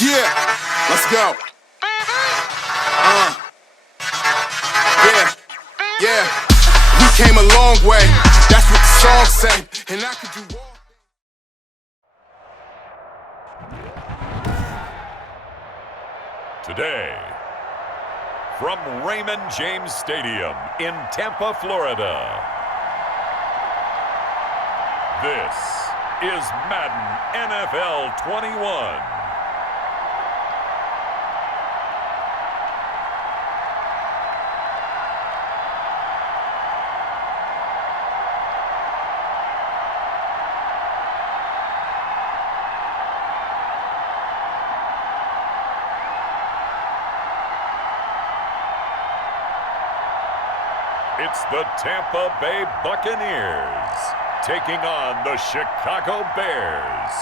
Yeah, let's go. Yeah. We came a long way. That's what the song say. And I could do all. Today, from Raymond James Stadium in Tampa, Florida, this is Madden NFL 21. It's the Tampa Bay Buccaneers taking on the Chicago Bears.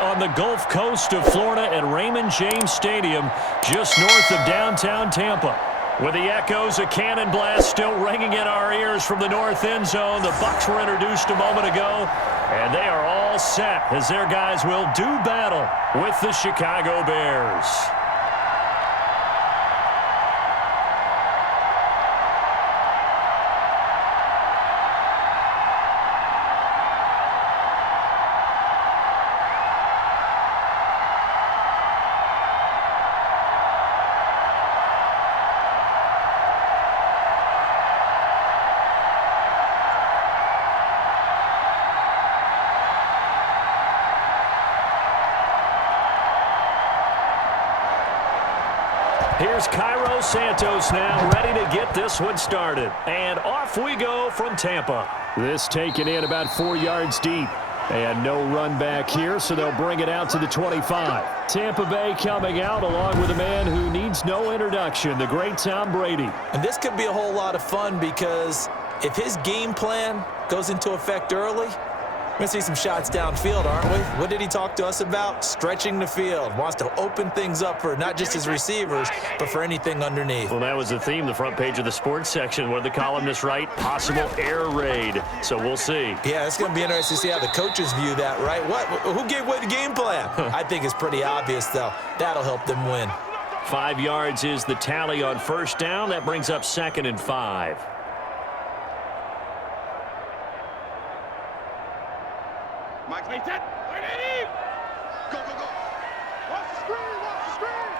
On the Gulf Coast of Florida at Raymond James Stadium, just north of downtown Tampa. With the echoes of cannon blast still ringing in our ears from the north end zone, the Bucs were introduced a moment ago, and they are all set as their guys will do battle with the Chicago Bears. Here's Cairo Santos now, ready to get this one started. And off we go from Tampa. This taken in about 4 yards deep. And no run back here, so they'll bring it out to the 25. Tampa Bay coming out along with a man who needs no introduction, the great Tom Brady. And this could be a whole lot of fun because if his game plan goes into effect early, we're going to see some shots downfield, aren't we? What did he talk to us about? Stretching the field. Wants to open things up for not just his receivers, but for anything underneath. Well, that was the theme, the front page of the sports section. What did the columnists write? Possible air raid. So we'll see. Yeah, it's going to be interesting to see how the coaches view that, right? What? Who gave away the game plan? I think it's pretty obvious, though. That'll help them win. 5 yards is the tally on first down. That brings up 2nd and 5. Mike, wait that. Go, go, go. Watch the screen, watch the screen.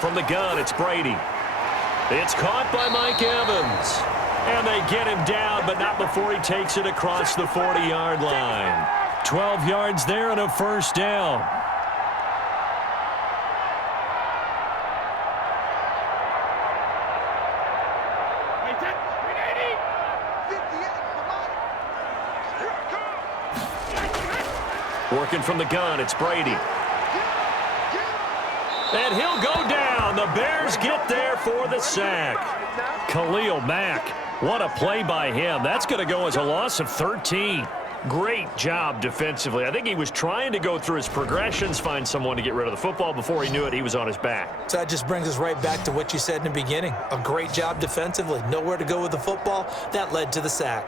From the gun, it's Brady. It's caught by Mike Evans. And they get him down, but not before he takes it across the 40-yard line. 12 yards there and a first down. Wait that. 58. Working from the gun, it's Brady. And he'll go down. The Bears get there for the sack. Khalil Mack, what a play by him. That's going to go as a loss of 13. Great job defensively. I think he was trying to go through his progressions, find someone to get rid of the football. Before he knew it, he was on his back. So that just brings us right back to what you said in the beginning. A great job defensively. Nowhere to go with the football. That led to the sack.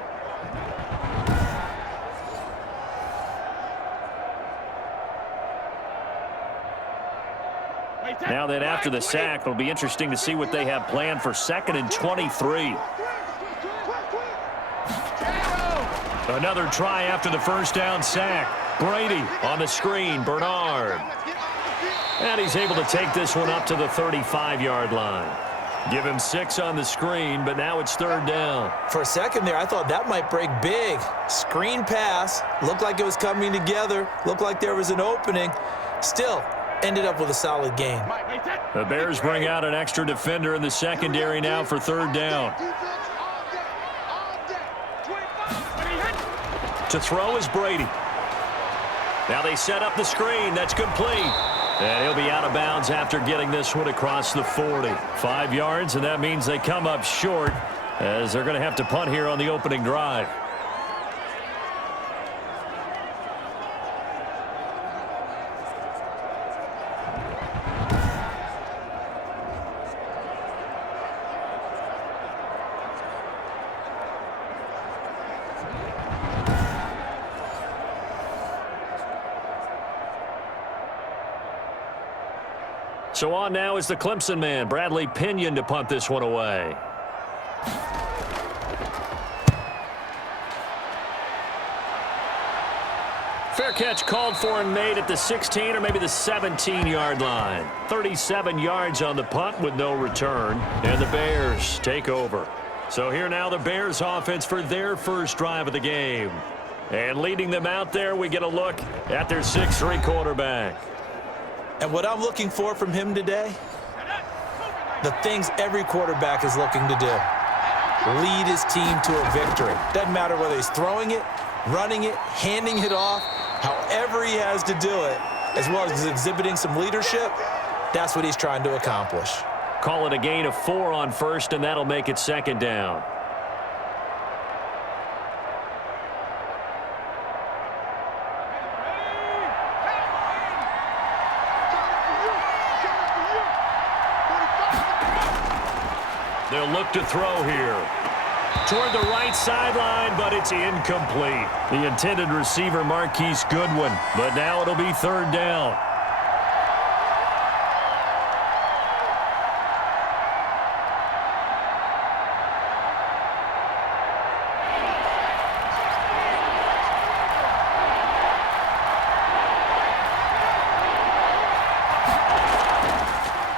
Now then, after the sack, it'll be interesting to see what they have planned for 2nd and 23. Another try after the first down sack. Brady on the screen, Bernard. And he's able to take this one up to the 35-yard line. Give him 6 on the screen, but now it's 3rd down. For a second there, I thought that might break big. Screen pass. Looked like it was coming together. Looked like there was an opening. Still, ended up with a solid gain. The Bears bring out an extra defender in the secondary now for 3rd down. To throw is Brady. Now they set up the screen. That's complete. And he'll be out of bounds after getting this one across the 40. 5 yards, and that means they come up short as they're going to have to punt here on the opening drive. So on now is the Clemson man, Bradley Pinion, to punt this one away. Fair catch called for and made at the 16 or maybe the 17-yard line. 37 yards on the punt with no return. And the Bears take over. So here now the Bears offense for their first drive of the game. And leading them out there, we get a look at their 6'3" quarterback. And what I'm looking for from him today, the things every quarterback is looking to do. Lead his team to a victory. Doesn't matter whether he's throwing it, running it, handing it off, however he has to do it, as well as exhibiting some leadership, that's what he's trying to accomplish. Call it a gain of 4 on first, and that'll make it second down. They'll look to throw here. Toward the right sideline, but it's incomplete. The intended receiver, Marquise Goodwin, but now it'll be third down.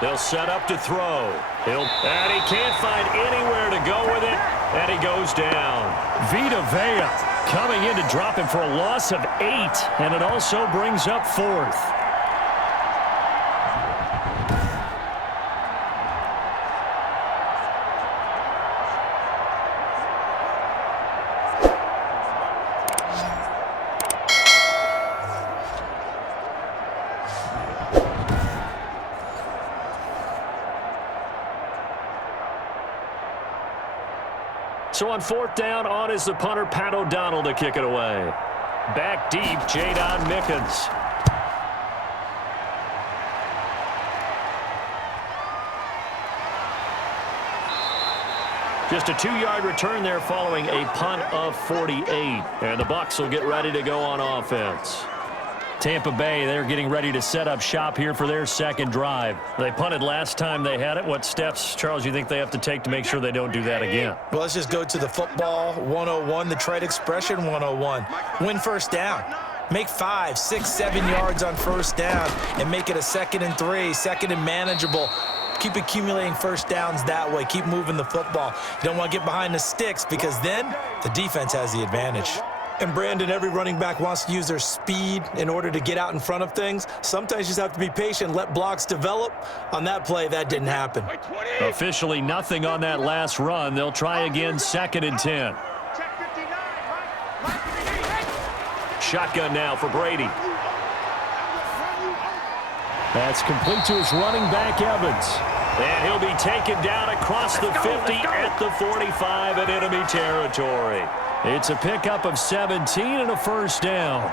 They'll set up to throw. And he can't find anywhere to go with it, and he goes down. Vita Vea coming in to drop him for a loss of 8, and it also brings up 4th. So on fourth down, on is the punter, Pat O'Donnell, to kick it away. Back deep, Jadon Mickens. Just a 2-yard return there following a punt of 48. And the Bucs will get ready to go on offense. Tampa Bay, they're getting ready to set up shop here for their second drive. They punted last time they had it. What steps, Charles, you think they have to take to make sure they don't do that again? Well, let's just go to the football 101, the trade expression 101. Win first down. Make 5, 6, 7 yards on first down and make it a 2nd and 3, 2nd and manageable. Keep accumulating first downs that way. Keep moving the football. You don't want to get behind the sticks because then the defense has the advantage. And, Brandon, every running back wants to use their speed in order to get out in front of things. Sometimes you just have to be patient, let blocks develop. On that play, that didn't happen. Officially nothing on that last run. They'll try again, 2nd and 10. Shotgun now for Brady. That's complete to his running back, Evans. And he'll be taken down across the 50 at the 45 in enemy territory. It's a pickup of 17 and a first down.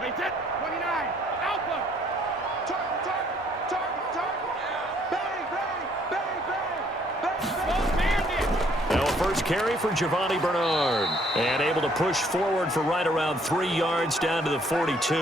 Wait, 29. Alpha. Now a first carry for Giovanni Bernard. And able to push forward for right around 3 yards down to the 42.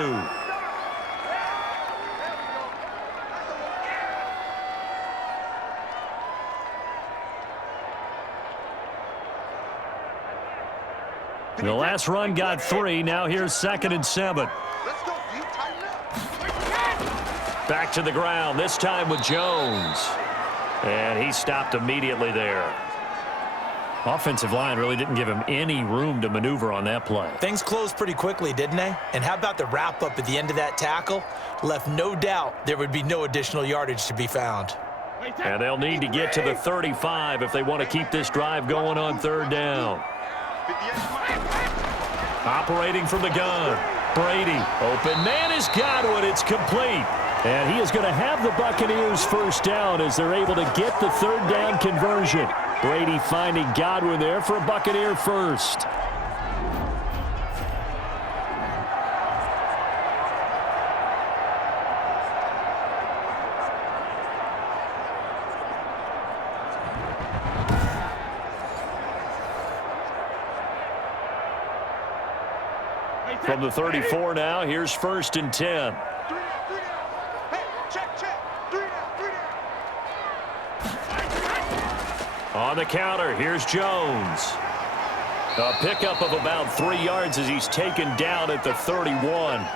The last run got 3. Now here's 2nd and 7. Let's go. You tighten up. Back to the ground, this time with Jones. And he stopped immediately there. Offensive line really didn't give him any room to maneuver on that play. Things closed pretty quickly, didn't they? And how about the wrap-up at the end of that tackle? Left no doubt there would be no additional yardage to be found. And they'll need to get to the 35 if they want to keep this drive going on third down. Operating from the gun. Brady. Open man is Godwin. It's complete. And he is going to have the Buccaneers first down as they're able to get the third down conversion. Brady finding Godwin there for a Buccaneer first. From the 34 now, here's 1st and 10. On the counter, here's Jones. A pickup of about 3 yards as he's taken down at the 31.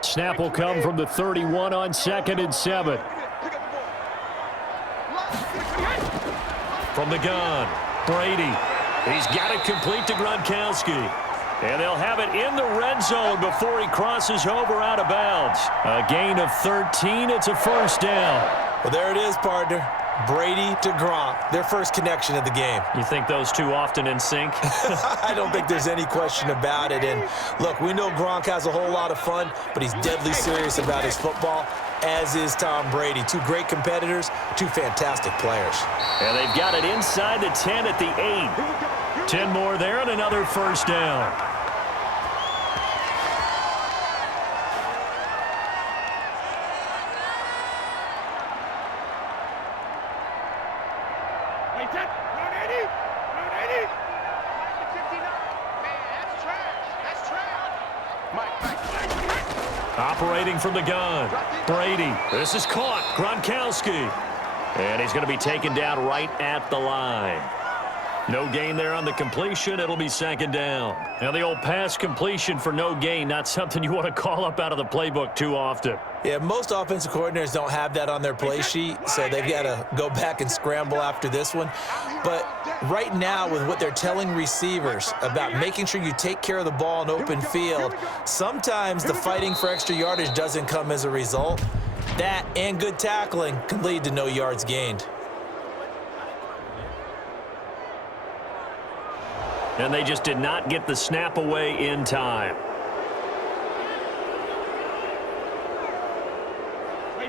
Snap will come from the 31 on 2nd and 7. From the gun, Brady. He's got it complete to Gronkowski. And they'll have it in the red zone before he crosses over out of bounds. A gain of 13. It's a 1st down. Well, there it is, partner. Brady to Gronk, their first connection of the game. You think those two often in sync? I don't think there's any question about it. And look, we know Gronk has a whole lot of fun, but he's deadly serious about his football, as is Tom Brady. Two great competitors, two fantastic players. And they've got it inside the 10 at the 8. 10 more there and another 1st down. Operating from the gun, Brady. This is caught. Gronkowski. And he's going to be taken down right at the line. No gain there on the completion. It'll be 2nd down. Now, the old pass completion for no gain, not something you want to call up out of the playbook too often. Yeah, most offensive coordinators don't have that on their play sheet, so they've got to go back and scramble after this one. But right now, with what they're telling receivers about making sure you take care of the ball in open field, sometimes the fighting for extra yardage doesn't come as a result. That and good tackling can lead to no yards gained. And they just did not get the snap away in time.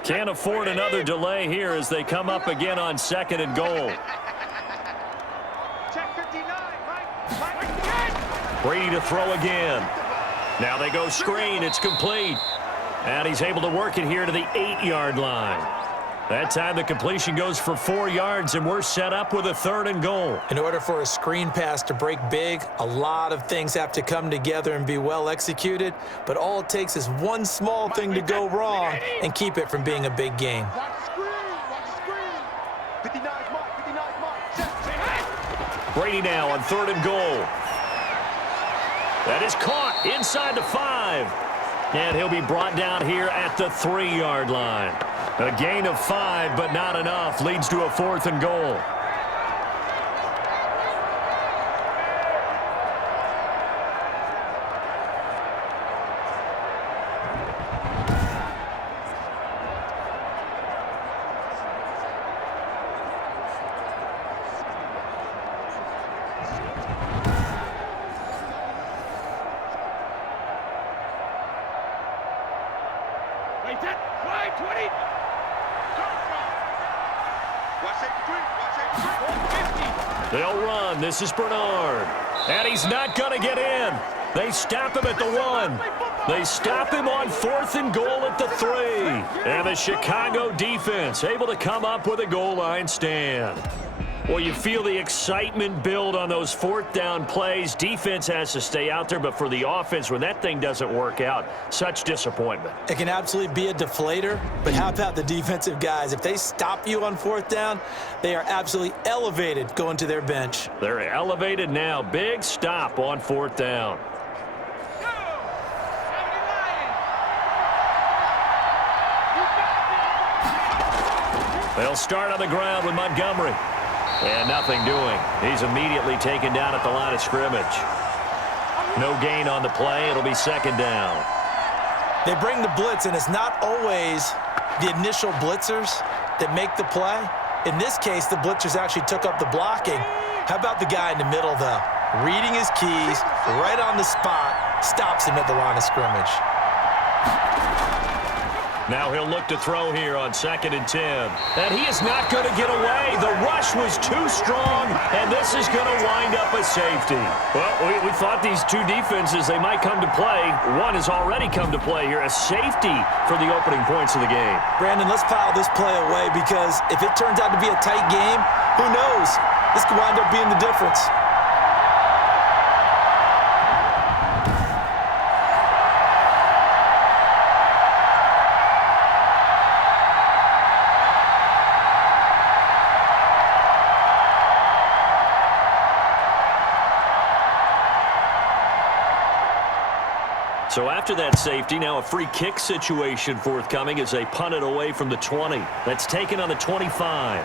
Can't afford another delay here as they come up again on 2nd and goal. Brady to throw again. Now they go screen. It's complete. And he's able to work it here to the 8-yard line. That time the completion goes for 4 yards, and we're set up with a 3rd and goal. In order for a screen pass to break big, a lot of things have to come together and be well executed, but all it takes is one small thing to go wrong and keep it from being a big game. Brady now on 3rd and goal. That is caught inside the 5. And he'll be brought down here at the 3-yard line. A gain of 5, but not enough. Leads to a 4th and goal. They'll run. This is Bernard. And he's not going to get in. They stop him at the 1. They stop him on 4th and goal at the 3. And the Chicago defense able to come up with a goal line stand. Well, you feel the excitement build on those 4th down plays. Defense has to stay out there, but for the offense, when that thing doesn't work out, such disappointment. It can absolutely be a deflator, but how about the defensive guys? If they stop you on 4th down, they are absolutely elevated going to their bench. They're elevated now. Big stop on 4th down. They'll start on the ground with Montgomery. And nothing doing. He's immediately taken down at the line of scrimmage. No gain on the play. It'll be 2nd down. They bring the blitz, and it's not always the initial blitzers that make the play. In this case, the blitzers actually took up the blocking. How about the guy in the middle, though? reading his keys, right on the spot, stops him at the line of scrimmage. Now he'll look to throw here on 2nd and 10. And he is not going to get away. The rush was too strong, and this is going to wind up a safety. Well, we thought these two defenses, they might come to play. One has already come to play here, a safety for the opening points of the game. Brandon, let's file this play away because if it turns out to be a tight game, who knows? This could wind up being the difference. So after that safety, now a free kick situation forthcoming as they punt it away from the 20. That's taken on the 25.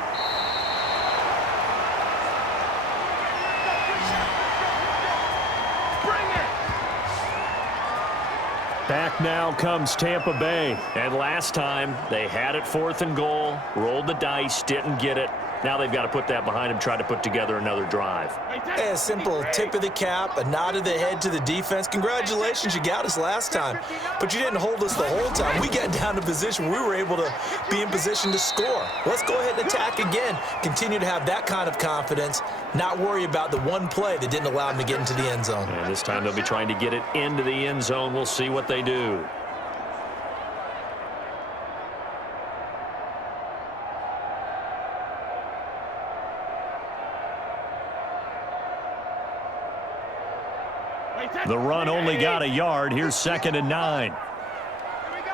Back now comes Tampa Bay. And last time, they had it 4th and goal, rolled the dice, didn't get it. Now they've got to put that behind them, try to put together another drive. A simple tip of the cap, a nod of the head to the defense. Congratulations, you got us last time. But you didn't hold us the whole time. We got down to position where we were able to be in position to score. Let's go ahead and attack again. Continue to have that kind of confidence, not worry about the one play that didn't allow them to get into the end zone. And this time they'll be trying to get it into the end zone. We'll see what they do. The run only got a yard. Here's 2nd and 9. Here we go.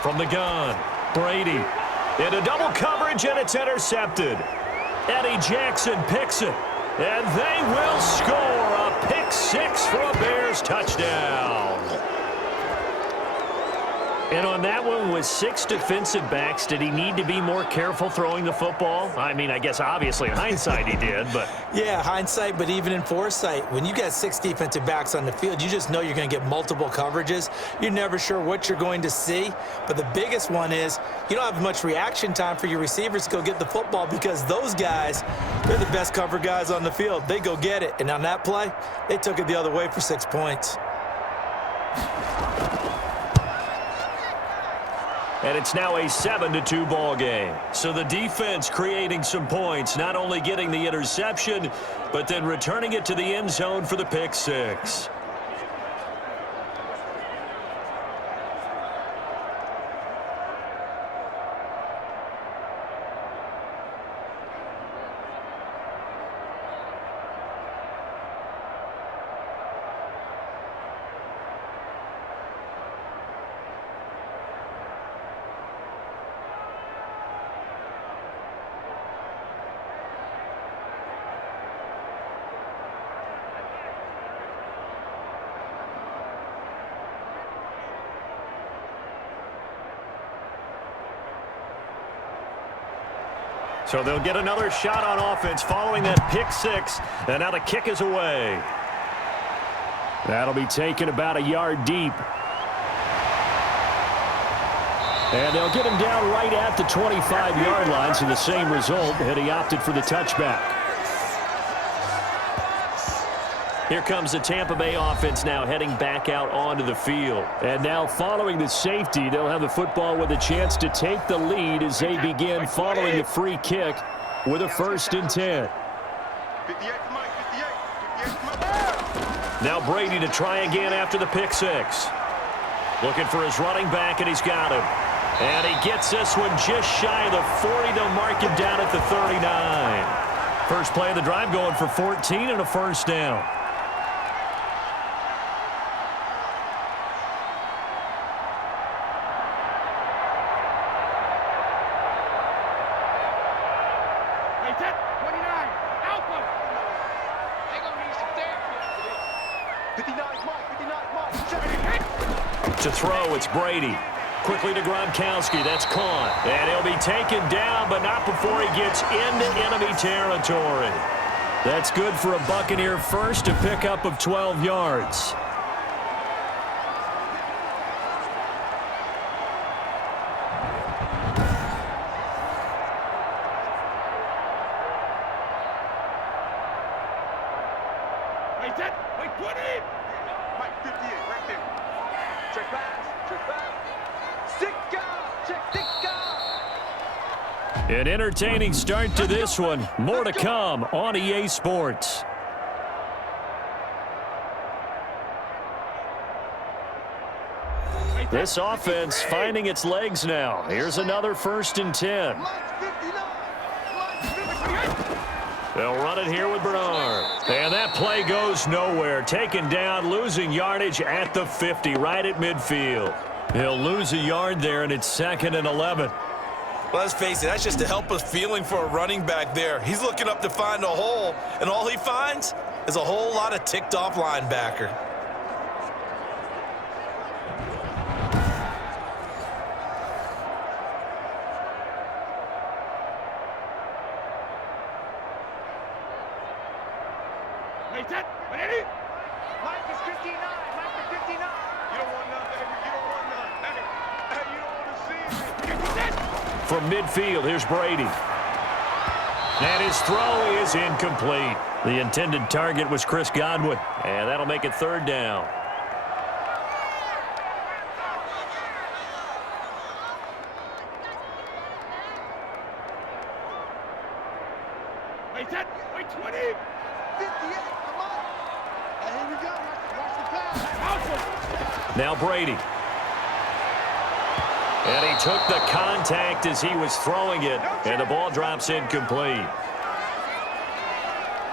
From the gun, Brady. Into double coverage, and it's intercepted. Eddie Jackson picks it. And they will score a pick 6 for a Bears touchdown. And on that one, with 6 defensive backs, did he need to be more careful throwing the football? I mean, I guess obviously in hindsight he did, but... Yeah, hindsight, but even in foresight, when you got 6 defensive backs on the field, you just know you're going to get multiple coverages. You're never sure what you're going to see. But the biggest one is you don't have much reaction time for your receivers to go get the football because those guys, they're the best cover guys on the field. They go get it. And on that play, they took it the other way for 6 points. And it's now a 7-2 ball game. So the defense creating some points, not only getting the interception, but then returning it to the end zone for the pick 6. So they'll get another shot on offense following that pick 6. And now the kick is away. That'll be taken about a yard deep. And they'll get him down right at the 25-yard line, so the same result, and he opted for the touchback. Here comes the Tampa Bay offense now heading back out onto the field. And now following the safety, they'll have the football with a chance to take the lead as they begin following a free kick with a 1st and 10. Now Brady to try again after the pick 6. Looking for his running back, and he's got him. And he gets this one just shy of the 40. They'll mark him down at the 39. First play of the drive going for 14 and a 1st down. To throw, it's Brady. Quickly to Gronkowski. That's caught. And he'll be taken down, but not before he gets into enemy territory. That's good for a Buccaneer first, a pickup of 12 yards. Wait, 10. Wait, 20. Mike, 58, right there. Check pass. Check pass. Sika. Check Sika. An entertaining start to this one. More to come on EA Sports. This offense finding its legs now. Here's another 1st and 10. They'll run it here with Bernard. And that play goes nowhere. Taken down, losing yardage at the 50, right at midfield. He'll lose a yard there, and it's 2nd and 11. Well, let's face it, that's just a helpless feeling for a running back there. He's looking up to find a hole, and all he finds is a whole lot of ticked-off linebacker. Wait, 10. Wait, 80. Mike is 59. Mike is 59. You don't want none, baby. You don't want none. Hey, you don't want to see me. From midfield, here's Brady. And his throw is incomplete. The intended target was Chris Godwin, and that'll make it 3rd down. Wait, 10. Wait, 20. 58. Come on. And here we go. Watch the pass. Now Brady. And he took the contact as he was throwing it, and the ball drops incomplete.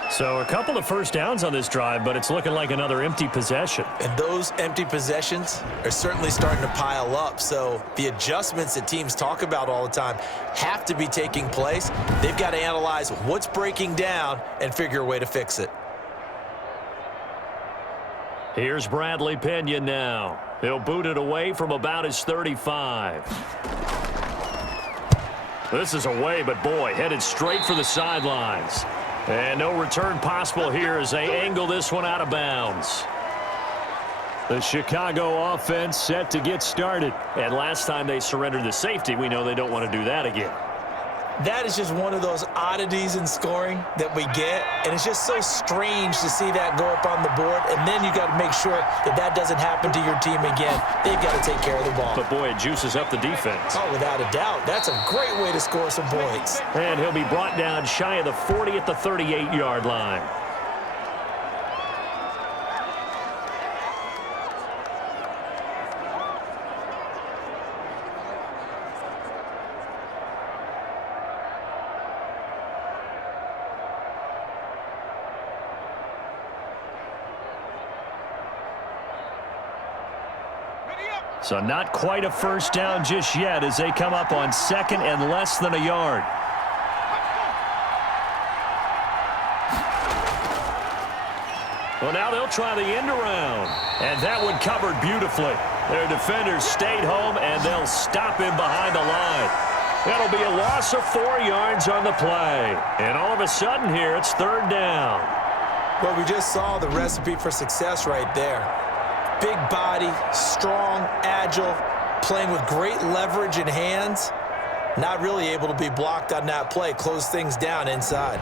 So a couple of first downs on this drive, but it's looking like another empty possession. And those empty possessions are certainly starting to pile up. So the adjustments that teams talk about all the time have to be taking place. They've got to analyze what's breaking down and figure a way to fix it. Here's Bradley Pinion now. He'll boot it away from about his 35. This is away, but boy, headed straight for the sidelines. And no return possible here as they angle this one out of bounds. The Chicago offense set to get started. And last time they surrendered the safety, we know they don't want to do that again. That is just one of those oddities in scoring that we get, and it's just so strange to see that go up on the board, and then you got to make sure that that doesn't happen to your team again. They've got to take care of the ball. But boy, it juices up the defense. Oh, without a doubt. That's a great way to score some points. And he'll be brought down shy of the 40 at the 38-yard line. So not quite a first down just yet as they come up on 2nd and less than a yard. Well, now they'll try the end around. And that one covered beautifully. Their defenders stayed home, and they'll stop him behind the line. That'll be a loss of 4 yards on the play. And all of a sudden here, it's 3rd down. Well, we just saw the recipe for success right there. Big body, strong, agile, playing with great leverage in hands. Not really able to be blocked on that play. Close things down inside.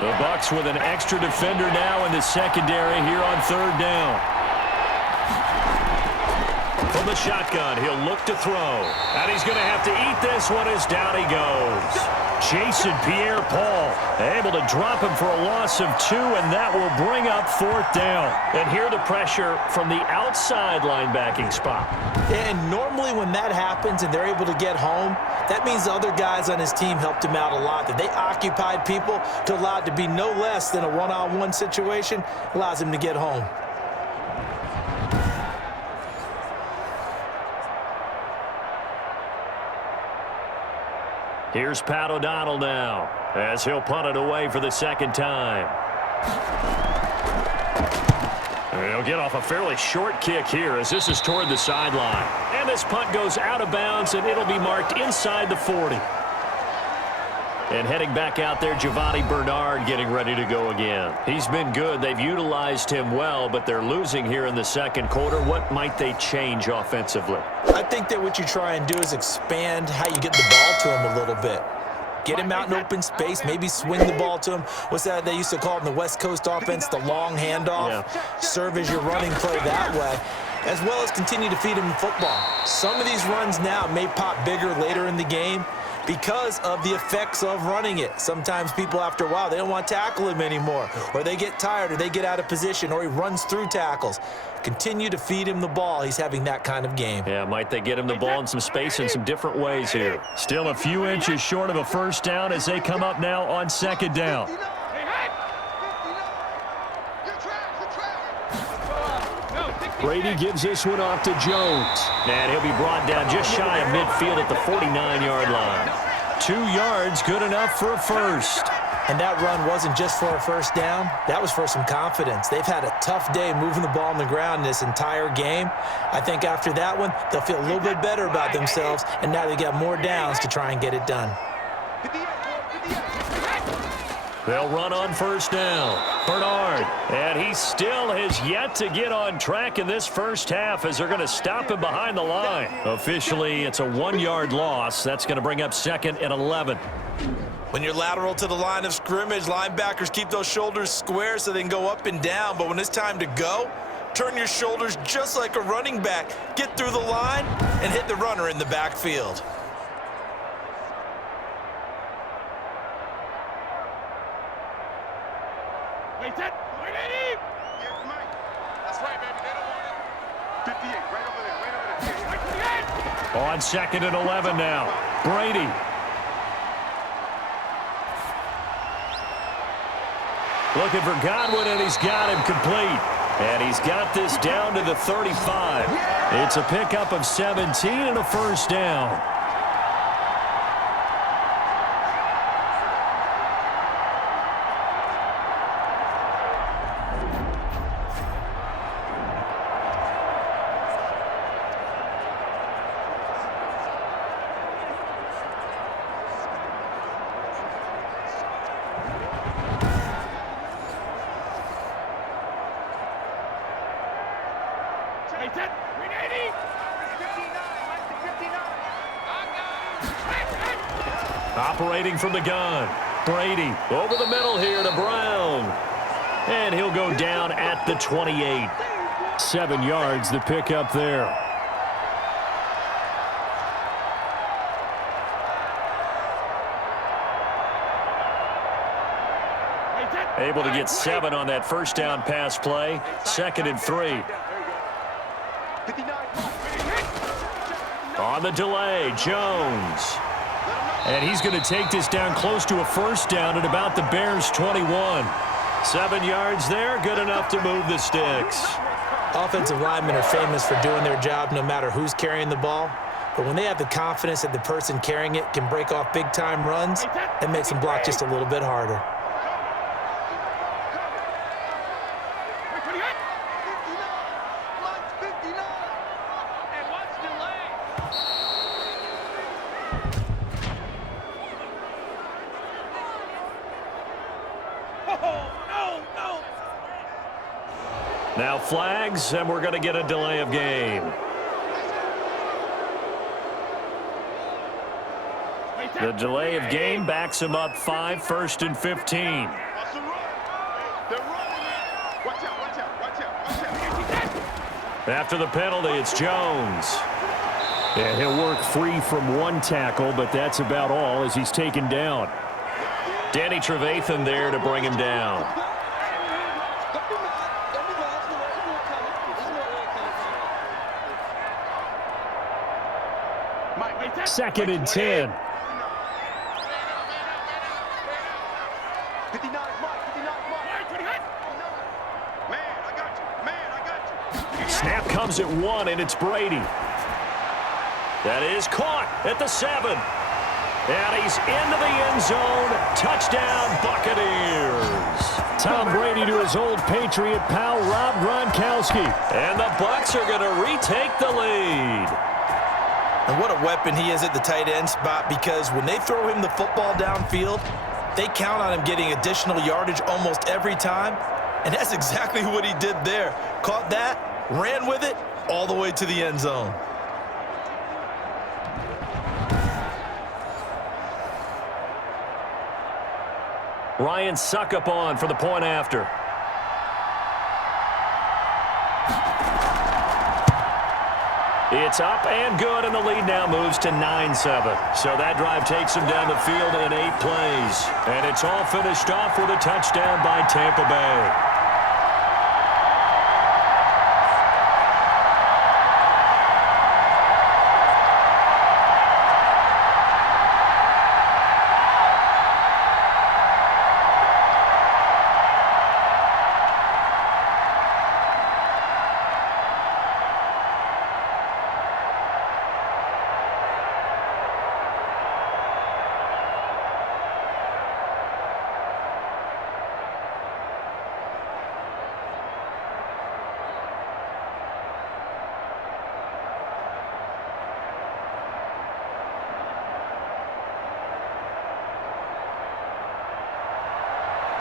The Bucs with an extra defender now in the secondary here on 3rd down. From the shotgun, he'll look to throw. And he's going to have to eat this one as down he goes. Jason Pierre-Paul able to drop him for a loss of 2, and that will bring up 4th down. And here the pressure from the outside linebacking spot. And normally when that happens and they're able to get home, that means the other guys on his team helped him out a lot. That they occupied people to allow it to be no less than a one-on-one situation, allows him to get home. Here's Pat O'Donnell now as he'll punt it away for the 2nd time. And he'll get off a fairly short kick here as this is toward the sideline. And this punt goes out of bounds, and it'll be marked inside the 40. And heading back out there, Giovanni Bernard getting ready to go again. He's been good. They've utilized him well, but they're losing here in the second quarter. What might they change offensively? I think that what you try and do is expand how you get the ball to him a little bit. Get him out in open space, maybe swing the ball to him. What's that they used to call it in the West Coast offense, the long handoff? Yeah. Serve as your running play that way, as well as continue to feed him the football. Some of these runs now may pop bigger later in the game because of the effects of running it. Sometimes people, after a while, they don't want to tackle him anymore, or they get tired, or they get out of position, or he runs through tackles. Continue to feed him the ball. He's having that kind of game. Yeah, might they get him the ball in some space in some different ways here. Still a few inches short of a first down as they come up now on second down. Brady gives this one off to Jones. And he'll be brought down just shy of midfield at the 49-yard line. 2 yards, good enough for a first. And that run wasn't just for a first down. That was for some confidence. They've had a tough day moving the ball on the ground this entire game. I think after that one, they'll feel a little bit better about themselves, and now they got more downs to try and get it done. They'll run on first down. Bernard, and he still has yet to get on track in this first half as they're going to stop him behind the line. Officially, it's a 1-yard loss. That's going to bring up 2nd and 11. When you're lateral to the line of scrimmage, linebackers keep those shoulders square so they can go up and down. But when it's time to go, turn your shoulders just like a running back. Get through the line and hit the runner in the backfield. That's right, baby. They don't want it. 58, right over there. On 2nd and 11 now. Brady. Looking for Godwin, and he's got him complete. And he's got this down to the 35. It's a pickup of 17 and a first down. Operating from the gun. Brady over the middle here to Brown. And he'll go down at the 28. 7 yards the pickup there. Able to get 7 on that first down pass play. 2nd and 3. On the delay, Jones. And he's going to take this down close to a first down at about the Bears' 21. 7 yards there, good enough to move the sticks. Offensive linemen are famous for doing their job no matter who's carrying the ball. But when they have the confidence that the person carrying it can break off big-time runs, it makes them block just a little bit harder. Now flags, and we're going to get a delay of game. The delay of game backs him up 5, 1st and 15. After the penalty, it's Jones. And he'll work free from one tackle, but that's about all as he's taken down. Danny Trevathan there to bring him down. Second and 10. Snap comes at 1, and it's Brady. That is caught at the 7. And he's into the end zone. Touchdown, Buccaneers. Tom Brady to his old Patriot pal, Rob Gronkowski. And the Bucs are going to retake the lead. And what a weapon he is at the tight end spot, because when they throw him the football downfield, they count on him getting additional yardage almost every time. And that's exactly what he did there. Caught that, ran with it, all the way to the end zone. Ryan Suckup on for the point after. It's up and good, and the lead now moves to 9-7. So that drive takes him down the field in 8 plays. And it's all finished off with a touchdown by Tampa Bay.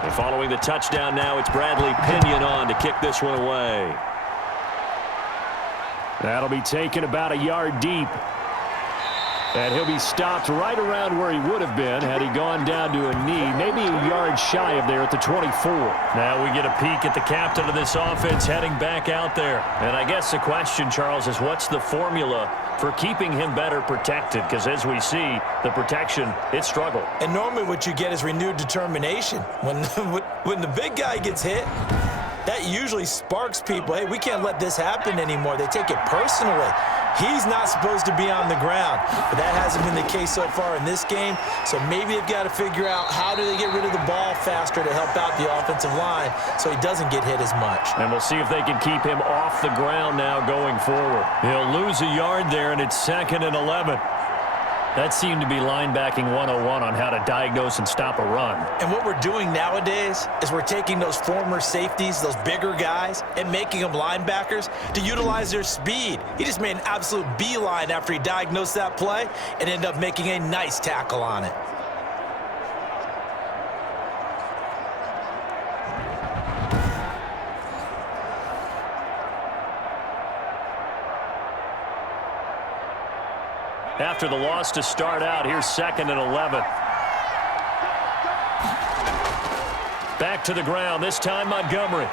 And following the touchdown now, it's Bradley Pinion on to kick this one away. That'll be taken about a yard deep. And he'll be stopped right around where he would have been had he gone down to a knee, maybe a yard shy of there at the 24. Now we get a peek at the captain of this offense heading back out there. And I guess the question, Charles, is what's the formula for keeping him better protected? Because as we see, the protection, it struggled. And normally what you get is renewed determination. When the big guy gets hit, that usually sparks people. Hey, we can't let this happen anymore. They take it personally. He's not supposed to be on the ground, but that hasn't been the case so far in this game. So maybe they've got to figure out how do they get rid of the ball faster to help out the offensive line so he doesn't get hit as much. And we'll see if they can keep him off the ground now going forward. He'll lose a yard there, and it's 2nd and 11. That seemed to be linebacking 101 on how to diagnose and stop a run. And what we're doing nowadays is we're taking those former safeties, those bigger guys, and making them linebackers to utilize their speed. He just made an absolute beeline after he diagnosed that play and ended up making a nice tackle on it. After the loss to start out, here's 2nd and 11. Back to the ground, this time Montgomery.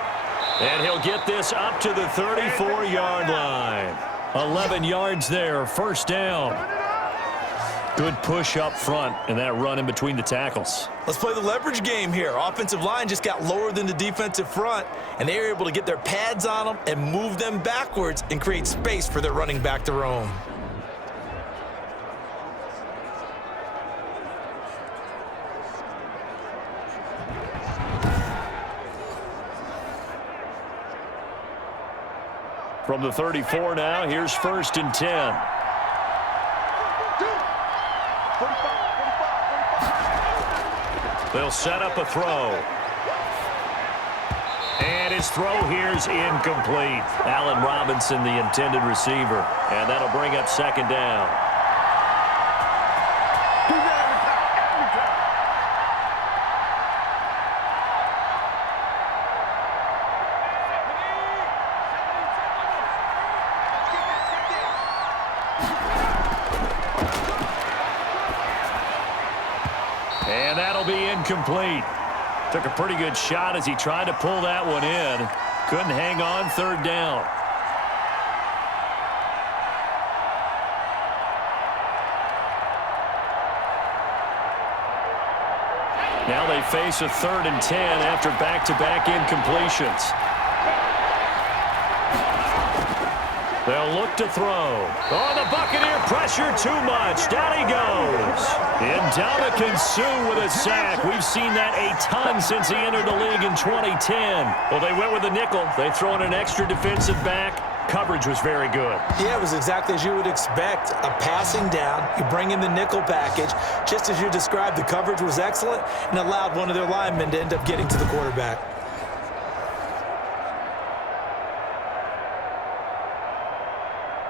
And he'll get this up to the 34-yard line. 11 yards there, 1st down. Good push up front, and that run in between the tackles. Let's play the leverage game here. Offensive line just got lower than the defensive front, and they were able to get their pads on them and move them backwards and create space for their running back to roam. From the 34 now, here's 1st and 10. They'll set up a throw. And his throw here's incomplete. Allen Robinson, the intended receiver. And that'll bring up 2nd down. And that'll be incomplete. Took a pretty good shot as he tried to pull that one in. Couldn't hang on, 3rd down. Now they face a 3rd and 10 after back-to-back incompletions. They'll look to throw. Oh, the Buccaneer pressure too much. Down he goes. Ndamukong Suh with a sack. We've seen that a ton since he entered the league in 2010. Well, they went with a nickel. They throw in an extra defensive back. Coverage was very good. Yeah, it was exactly as you would expect. A passing down. You bring in the nickel package. Just as you described, the coverage was excellent and allowed one of their linemen to end up getting to the quarterback.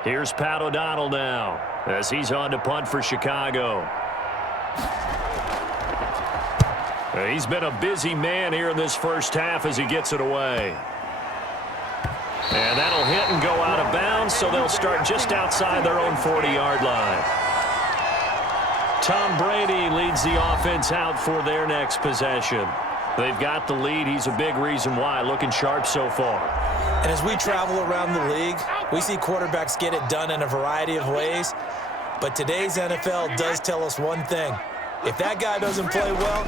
Here's Pat O'Donnell now. as he's on to punt for Chicago. He's been a busy man here in this first half as he gets it away. And that'll hit and go out of bounds, so they'll start just outside their own 40-yard line. Tom Brady leads the offense out for their next possession. They've got the lead. He's a big reason why. Looking sharp so far. And as we travel around the league, we see quarterbacks get it done in a variety of ways. But today's NFL does tell us one thing. If that guy doesn't play well,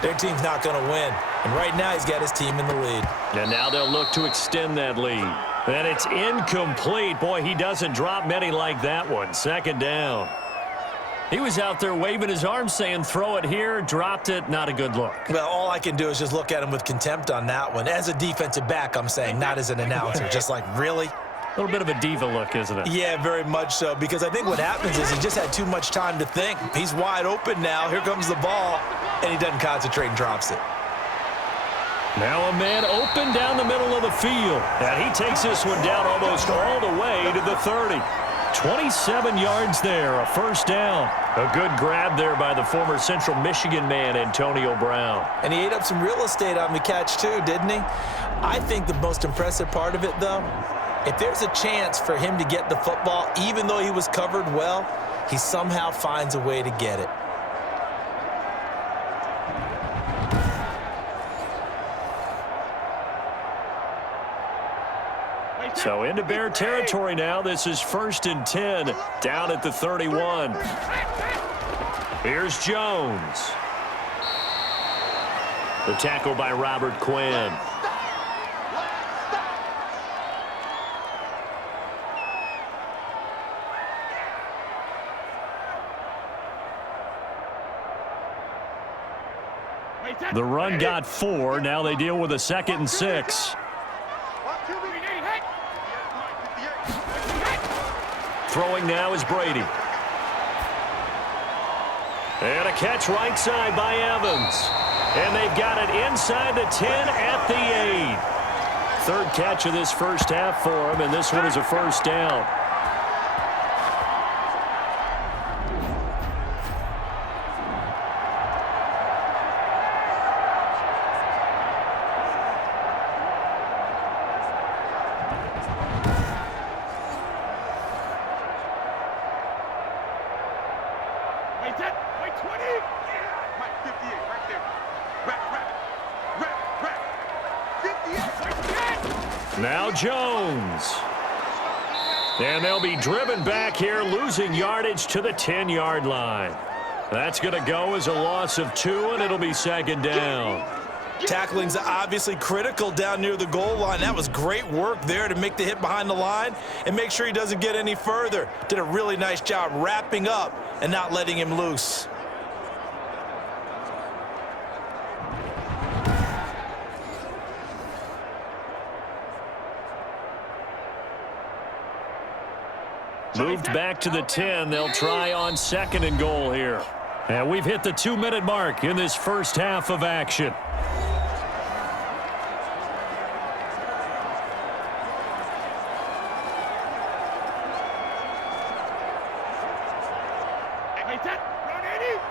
their team's not going to win. And right now, he's got his team in the lead. And now they'll look to extend that lead. And it's incomplete. Boy, he doesn't drop many like that one. Second down. He was out there waving his arms saying, throw it here, dropped it, not a good look. Well, all I can do is just look at him with contempt on that one. As a defensive back, I'm saying, not as an announcer. Just like, really? A little bit of a diva look, isn't it? Yeah, very much so, because I think what happens is he just had too much time to think. He's wide open now. Here comes the ball, and he doesn't concentrate and drops it. Now a man open down the middle of the field. And he takes this one down almost all the way to the 30. 27 yards there, a first down. A good grab there by the former Central Michigan man, Antonio Brown. And he ate up some real estate on the catch too, didn't he? I think the most impressive part of it, though, if there's a chance for him to get the football, even though he was covered well, he somehow finds a way to get it. So into Bear territory now. This is 1st and 10 down at the 31. Here's Jones. The tackle by Robert Quinn. The run got 4. Now they deal with a 2nd and 6. Throwing now is Brady. And a catch right side by Evans. And they've got it inside the 10 at the 8. Third catch of this first half for him, and this one is a first down. Now Jones. And they'll be driven back here, losing yardage to the 10-yard line. That's going to go as a loss of 2, and it'll be 2nd down. Tackling's obviously critical down near the goal line. That was great work there to make the hit behind the line and make sure he doesn't get any further. Did a really nice job wrapping up and not letting him loose. Moved back to the 10. They'll try on 2nd and goal here. And we've hit the 2-minute mark in this first half of action.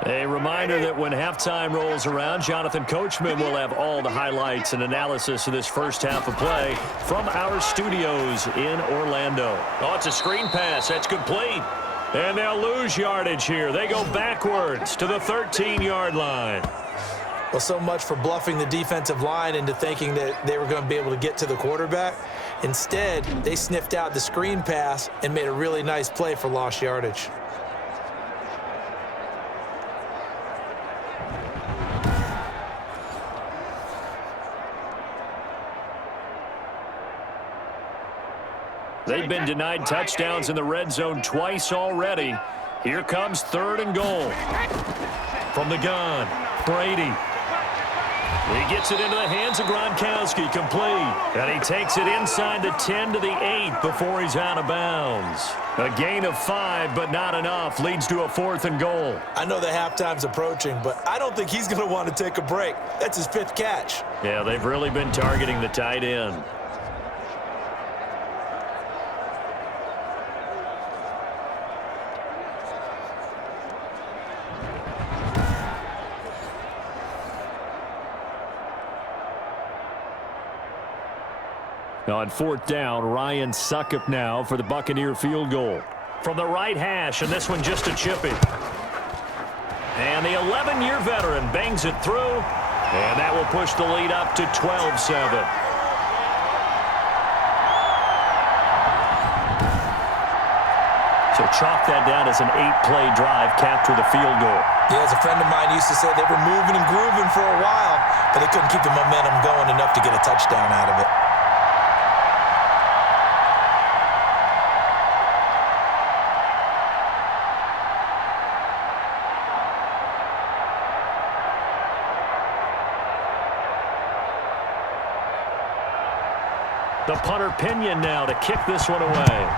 A reminder that when halftime rolls around, Jonathan Coachman will have all the highlights and analysis of this first half of play from our studios in Orlando. Oh, it's a screen pass. That's complete. And they'll lose yardage here. They go backwards to the 13-yard line. Well, so much for bluffing the defensive line into thinking that they were going to be able to get to the quarterback. Instead, they sniffed out the screen pass and made a really nice play for lost yardage. They've been denied touchdowns in the red zone twice already. Here comes 3rd and goal. From the gun, Brady. He gets it into the hands of Gronkowski, complete. And he takes it inside the 10 to the 8 before he's out of bounds. A gain of 5, but not enough. Leads to a 4th and goal. I know the halftime's approaching, but I don't think he's going to want to take a break. That's his 5th catch. Yeah, they've really been targeting the tight end. On fourth down, Ryan Suckup now for the Buccaneer field goal. From the right hash, and this one just a chippy. And the 11-year veteran bangs it through, and that will push the lead up to 12-7. So chalk that down as an 8-play drive capped with a field goal. Yeah, as a friend of mine used to say, they were moving and grooving for a while, but they couldn't keep the momentum going enough to get a touchdown out of it. The punter Pinion now to kick this one away.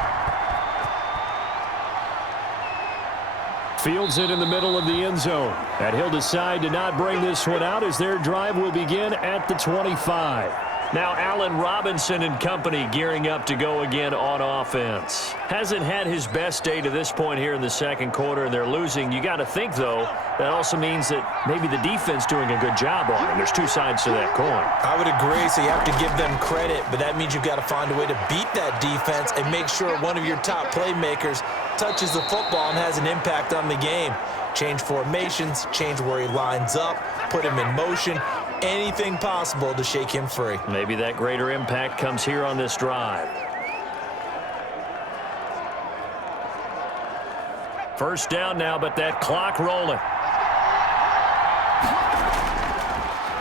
Fields it in the middle of the end zone. And he'll decide to not bring this one out as their drive will begin at the 25. Now Allen Robinson and company gearing up to go again on offense. Hasn't had his best day to this point here in the second quarter, and they're losing. You got to think, though, that also means that maybe the defense doing a good job on him. There's two sides to that coin. I would agree, so you have to give them credit, but that means you've got to find a way to beat that defense and make sure one of your top playmakers touches the football and has an impact on the game. Change formations, change where he lines up, put him in motion, anything possible to shake him free. Maybe that greater impact comes here on this drive. First down now, but that clock rolling.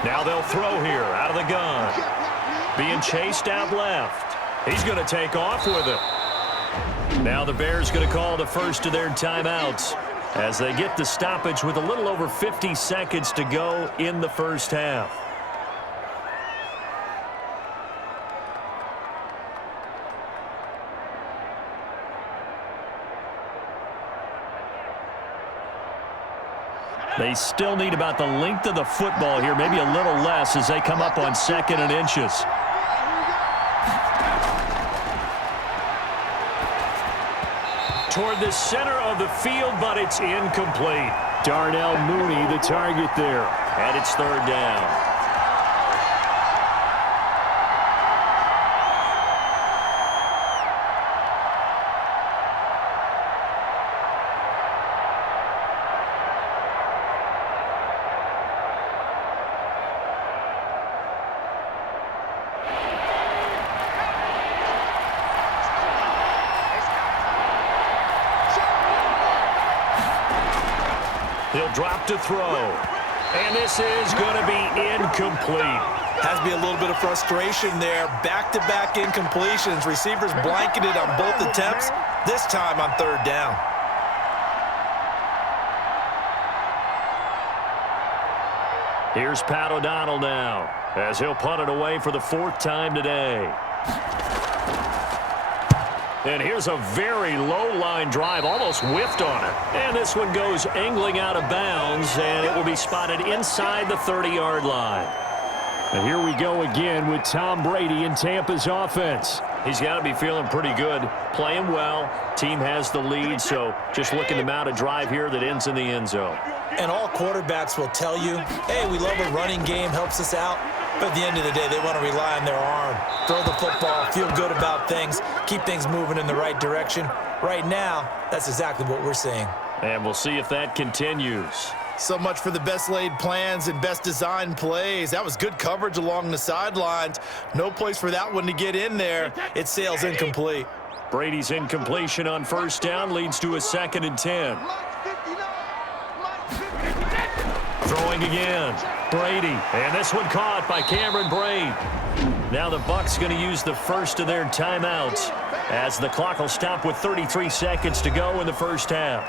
Now they'll throw here out of the gun. Being chased out left. He's going to take off with it. Now the Bears going to call the first of their timeouts as they get the stoppage with a little over 50 seconds to go in the first half. They still need about the length of the football here, maybe a little less as they come up on 2nd and inches. Toward the center of the field, but it's incomplete. Darnell Mooney, the target there, and it's third down. He'll drop to throw. And this is going to be incomplete. Has to be a little bit of frustration there. Back-to-back incompletions. Receivers blanketed on both attempts, this time on third down. Here's Pat O'Donnell now as he'll punt it away for the 4th time today. And here's a very low-line drive, almost whiffed on it. And this one goes angling out of bounds, and it will be spotted inside the 30-yard line. And here we go again with Tom Brady in Tampa's offense. He's got to be feeling pretty good, playing well. Team has the lead, so just looking to mount a drive here that ends in the end zone. And all quarterbacks will tell you, hey, we love a running game, helps us out. But at the end of the day, they want to rely on their arm. Throw the football, feel good about things, keep things moving in the right direction. Right now, that's exactly what we're seeing. And we'll see if that continues. So much for the best laid plans and best designed plays. That was good coverage along the sidelines. No place for that one to get in there. It sails incomplete. Brady's incompletion on first down leads to a 2nd and 10. Throwing again. Brady. And this one caught by Cameron Brate. Now the Bucs going to use the first of their timeouts as the clock will stop with 33 seconds to go in the first half.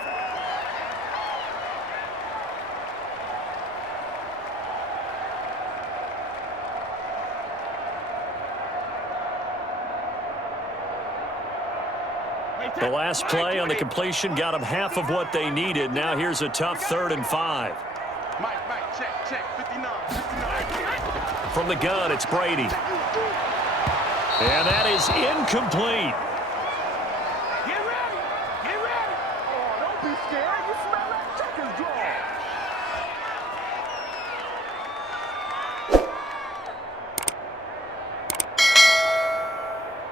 The last play on the completion got them half of what they needed. Now here's a tough 3rd and 5. Mike, check, 59. From the gun, it's Brady. And that is incomplete. Get ready. Oh, don't be scared. You smell that checker's draw.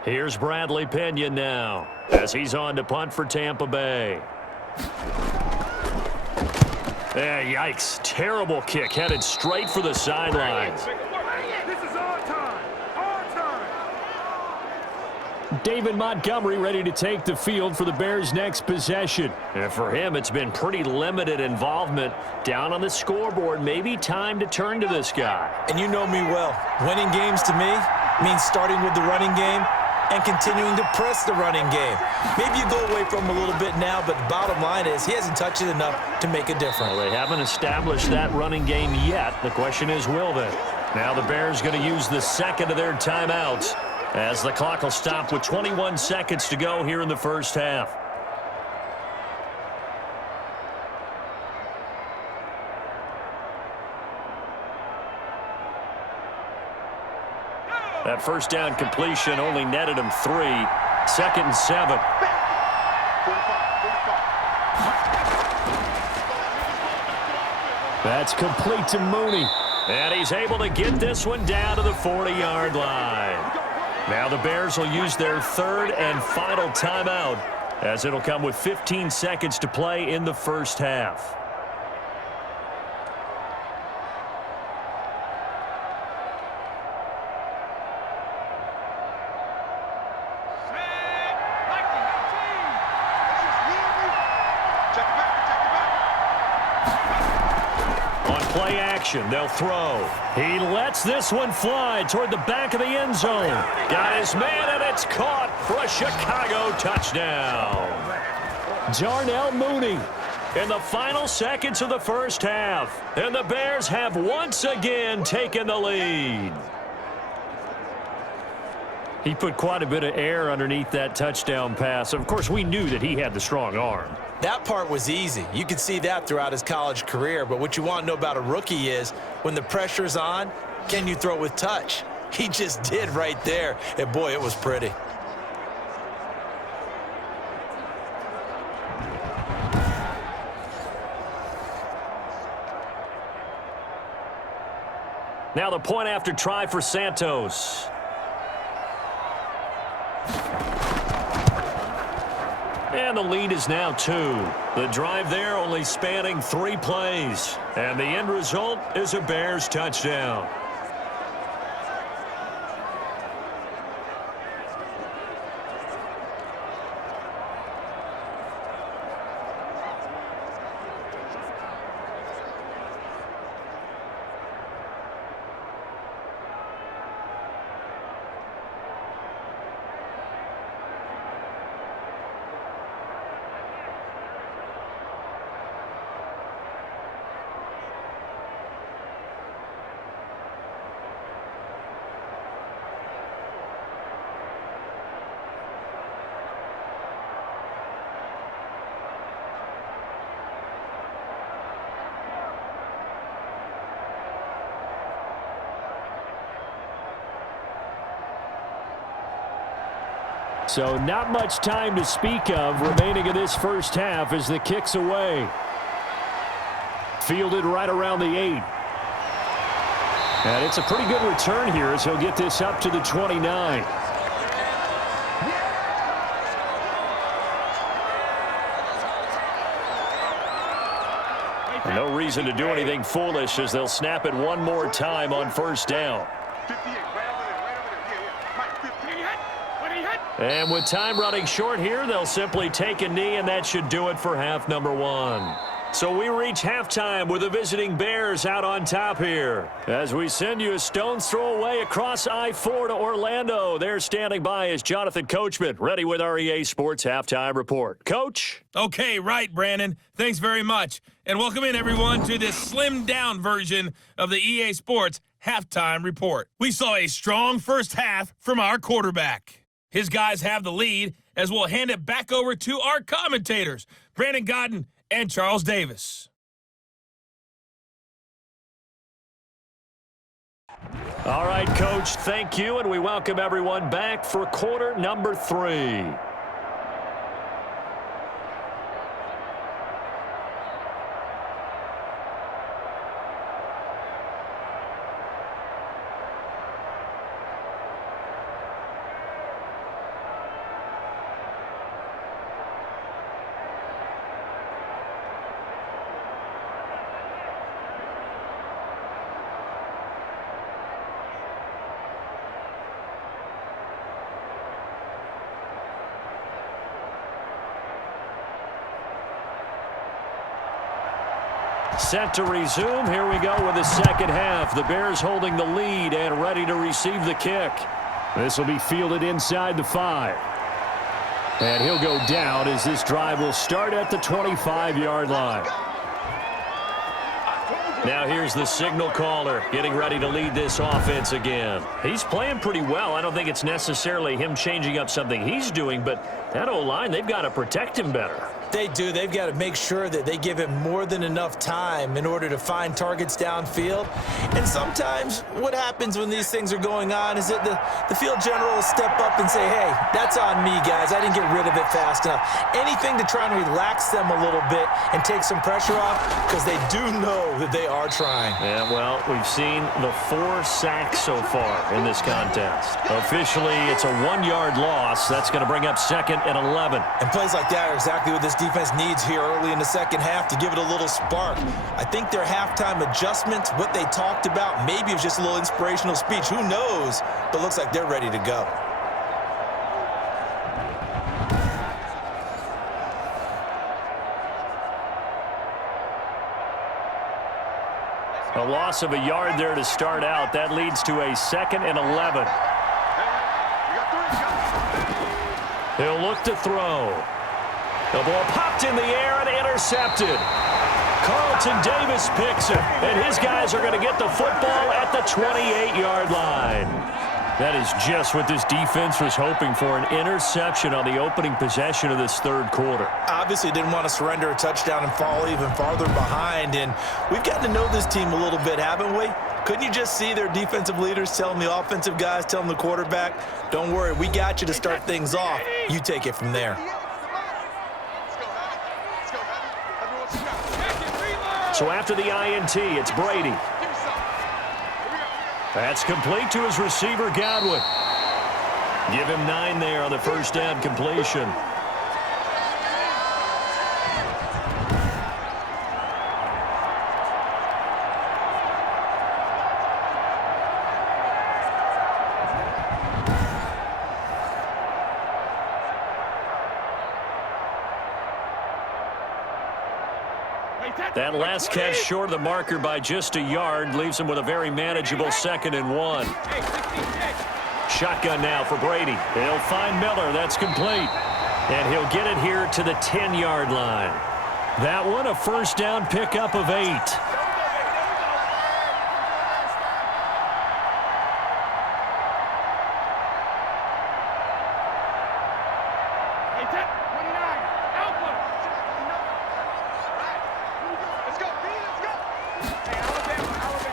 Here's Bradley Pinion now as he's on to punt for Tampa Bay. Yikes. Terrible kick headed straight for the sidelines. This is our time. Our time. David Montgomery ready to take the field for the Bears' next possession. And for him, it's been pretty limited involvement. Down on the scoreboard, maybe time to turn to this guy. And you know me well. Winning games to me means starting with the running game and continuing to press the running game. Maybe you go away from him a little bit now, but the bottom line is he hasn't touched it enough to make a difference. Well, they haven't established that running game yet. The question is, will they? Now the Bears going to use the second of their timeouts as the clock will stop with 21 seconds to go here in the first half. That first down completion only netted him 3. 2nd and 7. That's complete to Mooney. And he's able to get this one down to the 40-yard line. Now the Bears will use their third and final timeout as it'll come with 15 seconds to play in the first half. They'll throw. He lets this one fly toward the back of the end zone. Got his man, and it's caught for a Chicago touchdown. Darnell Mooney in the final seconds of the first half. And the Bears have once again taken the lead. He put quite a bit of air underneath that touchdown pass. Of course, we knew that he had the strong arm. That part was easy. You could see that throughout his college career. But what you want to know about a rookie is when the pressure's on, can you throw with touch? He just did right there. And, boy, it was pretty. Now the point after try for Santos. And the lead is now 2. The drive there only spanning 3 plays. And the end result is a Bears touchdown. So not much time to speak of remaining in this first half as the kick's away. Fielded right around the 8. And it's a pretty good return here as he'll get this up to the 29. No reason to do anything foolish as they'll snap it one more time on first down. And with time running short here, they'll simply take a knee, and that should do it for half number 1. So we reach halftime with the visiting Bears out on top here. As we send you a stone's throw away across I-4 to Orlando. There standing by is Jonathan Coachman, ready with our EA Sports Halftime Report. Coach? Okay, right, Brandon. Thanks very much. And welcome in, everyone, to this slimmed-down version of the EA Sports Halftime Report. We saw a strong first half from our quarterback. His guys have the lead as we'll hand it back over to our commentators, Brandon Godden and Charles Davis. All right, Coach, thank you, and we welcome everyone back for quarter number 3. Set to resume. Here we go with the second half. The Bears holding the lead and ready to receive the kick. This will be fielded inside the 5. And he'll go down as this drive will start at the 25-yard line. Now here's the signal caller getting ready to lead this offense again. He's playing pretty well. I don't think it's necessarily him changing up something he's doing, but that O-line, they've got to protect him better. They do. They've got to make sure that they give him more than enough time in order to find targets downfield. And sometimes what happens when these things are going on is that the field general will step up and say, hey, that's on me, guys. I didn't get rid of it fast enough. Anything to try and relax them a little bit and take some pressure off, because they do know that they are trying. Yeah, well, we've seen the 4 sacks so far in this contest. Officially, it's a 1-yard loss. That's going to bring up 2nd and 11. And plays like that are exactly what this defense needs here early in the second half to give it a little spark. I think their halftime adjustments, what they talked about, maybe it was just a little inspirational speech. Who knows? But looks like they're ready to go. A loss of a yard there to start out. That leads to a 2nd and 11. He'll look to throw. The ball popped in the air and intercepted. Carlton Davis picks it, and his guys are going to get the football at the 28-yard line. That is just what this defense was hoping for, an interception on the opening possession of this third quarter. Obviously didn't want to surrender a touchdown and fall even farther behind, and we've gotten to know this team a little bit, haven't we? Couldn't you just see their defensive leaders telling the offensive guys, telling the quarterback, don't worry, we got you to start things off. You take it from there. So after the INT, it's Brady. That's complete to his receiver, Godwin. Give him 9 there on the first down completion. That last catch short of the marker by just a yard leaves him with a very manageable 2nd and 1. Shotgun now for Brady. He'll find Miller. That's complete. And he'll get it here to the 10-yard line. That one a first down pickup of 8.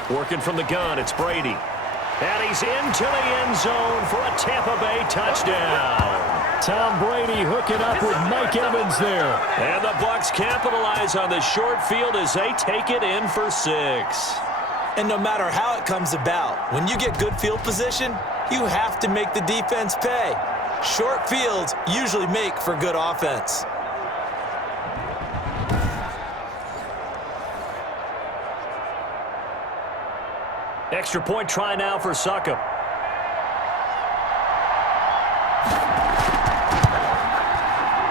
Working from the gun, it's Brady. And he's into the end zone for a Tampa Bay touchdown. Tom Brady hooking up with Mike Evans there. And the Bucs capitalize on the short field as they take it in for 6. And no matter how it comes about, when you get good field position, you have to make the defense pay. Short fields usually make for good offense. Extra point try now for Succop.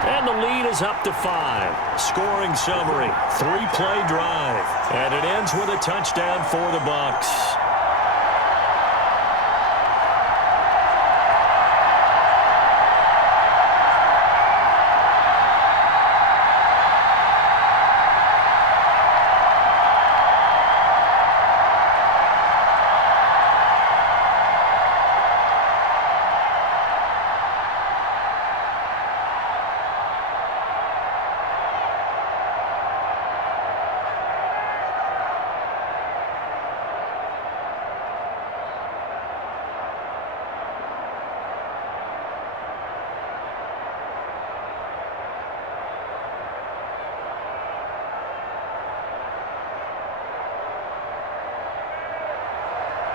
And the lead is up to 5. Scoring summary, 3-play drive. And it ends with a touchdown for the Bucs.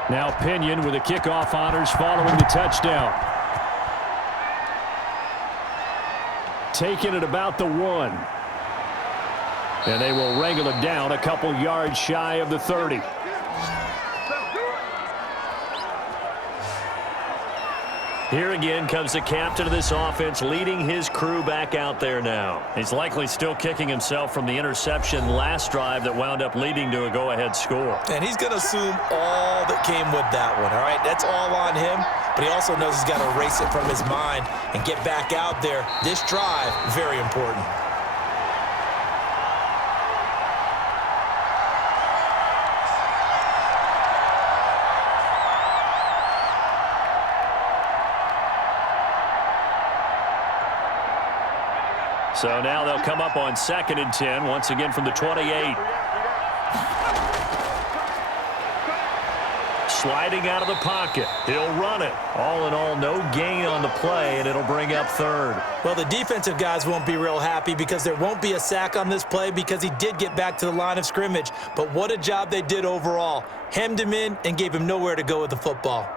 Now Pinion with the kickoff honors following the touchdown. Taking it about the 1. And they will wrangle it down a couple yards shy of the 30. Here again comes the captain of this offense, leading his crew back out there now. He's likely still kicking himself from the interception last drive that wound up leading to a go-ahead score. And he's going to assume all that came with that one, all right? That's all on him, but he also knows he's got to erase it from his mind and get back out there. This drive, very important. So now they'll come up on 2nd and 10, once again from the 28. Sliding out of the pocket. He'll run it. All in all, no gain on the play, and it'll bring up 3rd. Well, the defensive guys won't be real happy because there won't be a sack on this play because he did get back to the line of scrimmage. But what a job they did overall. Hemmed him in and gave him nowhere to go with the football.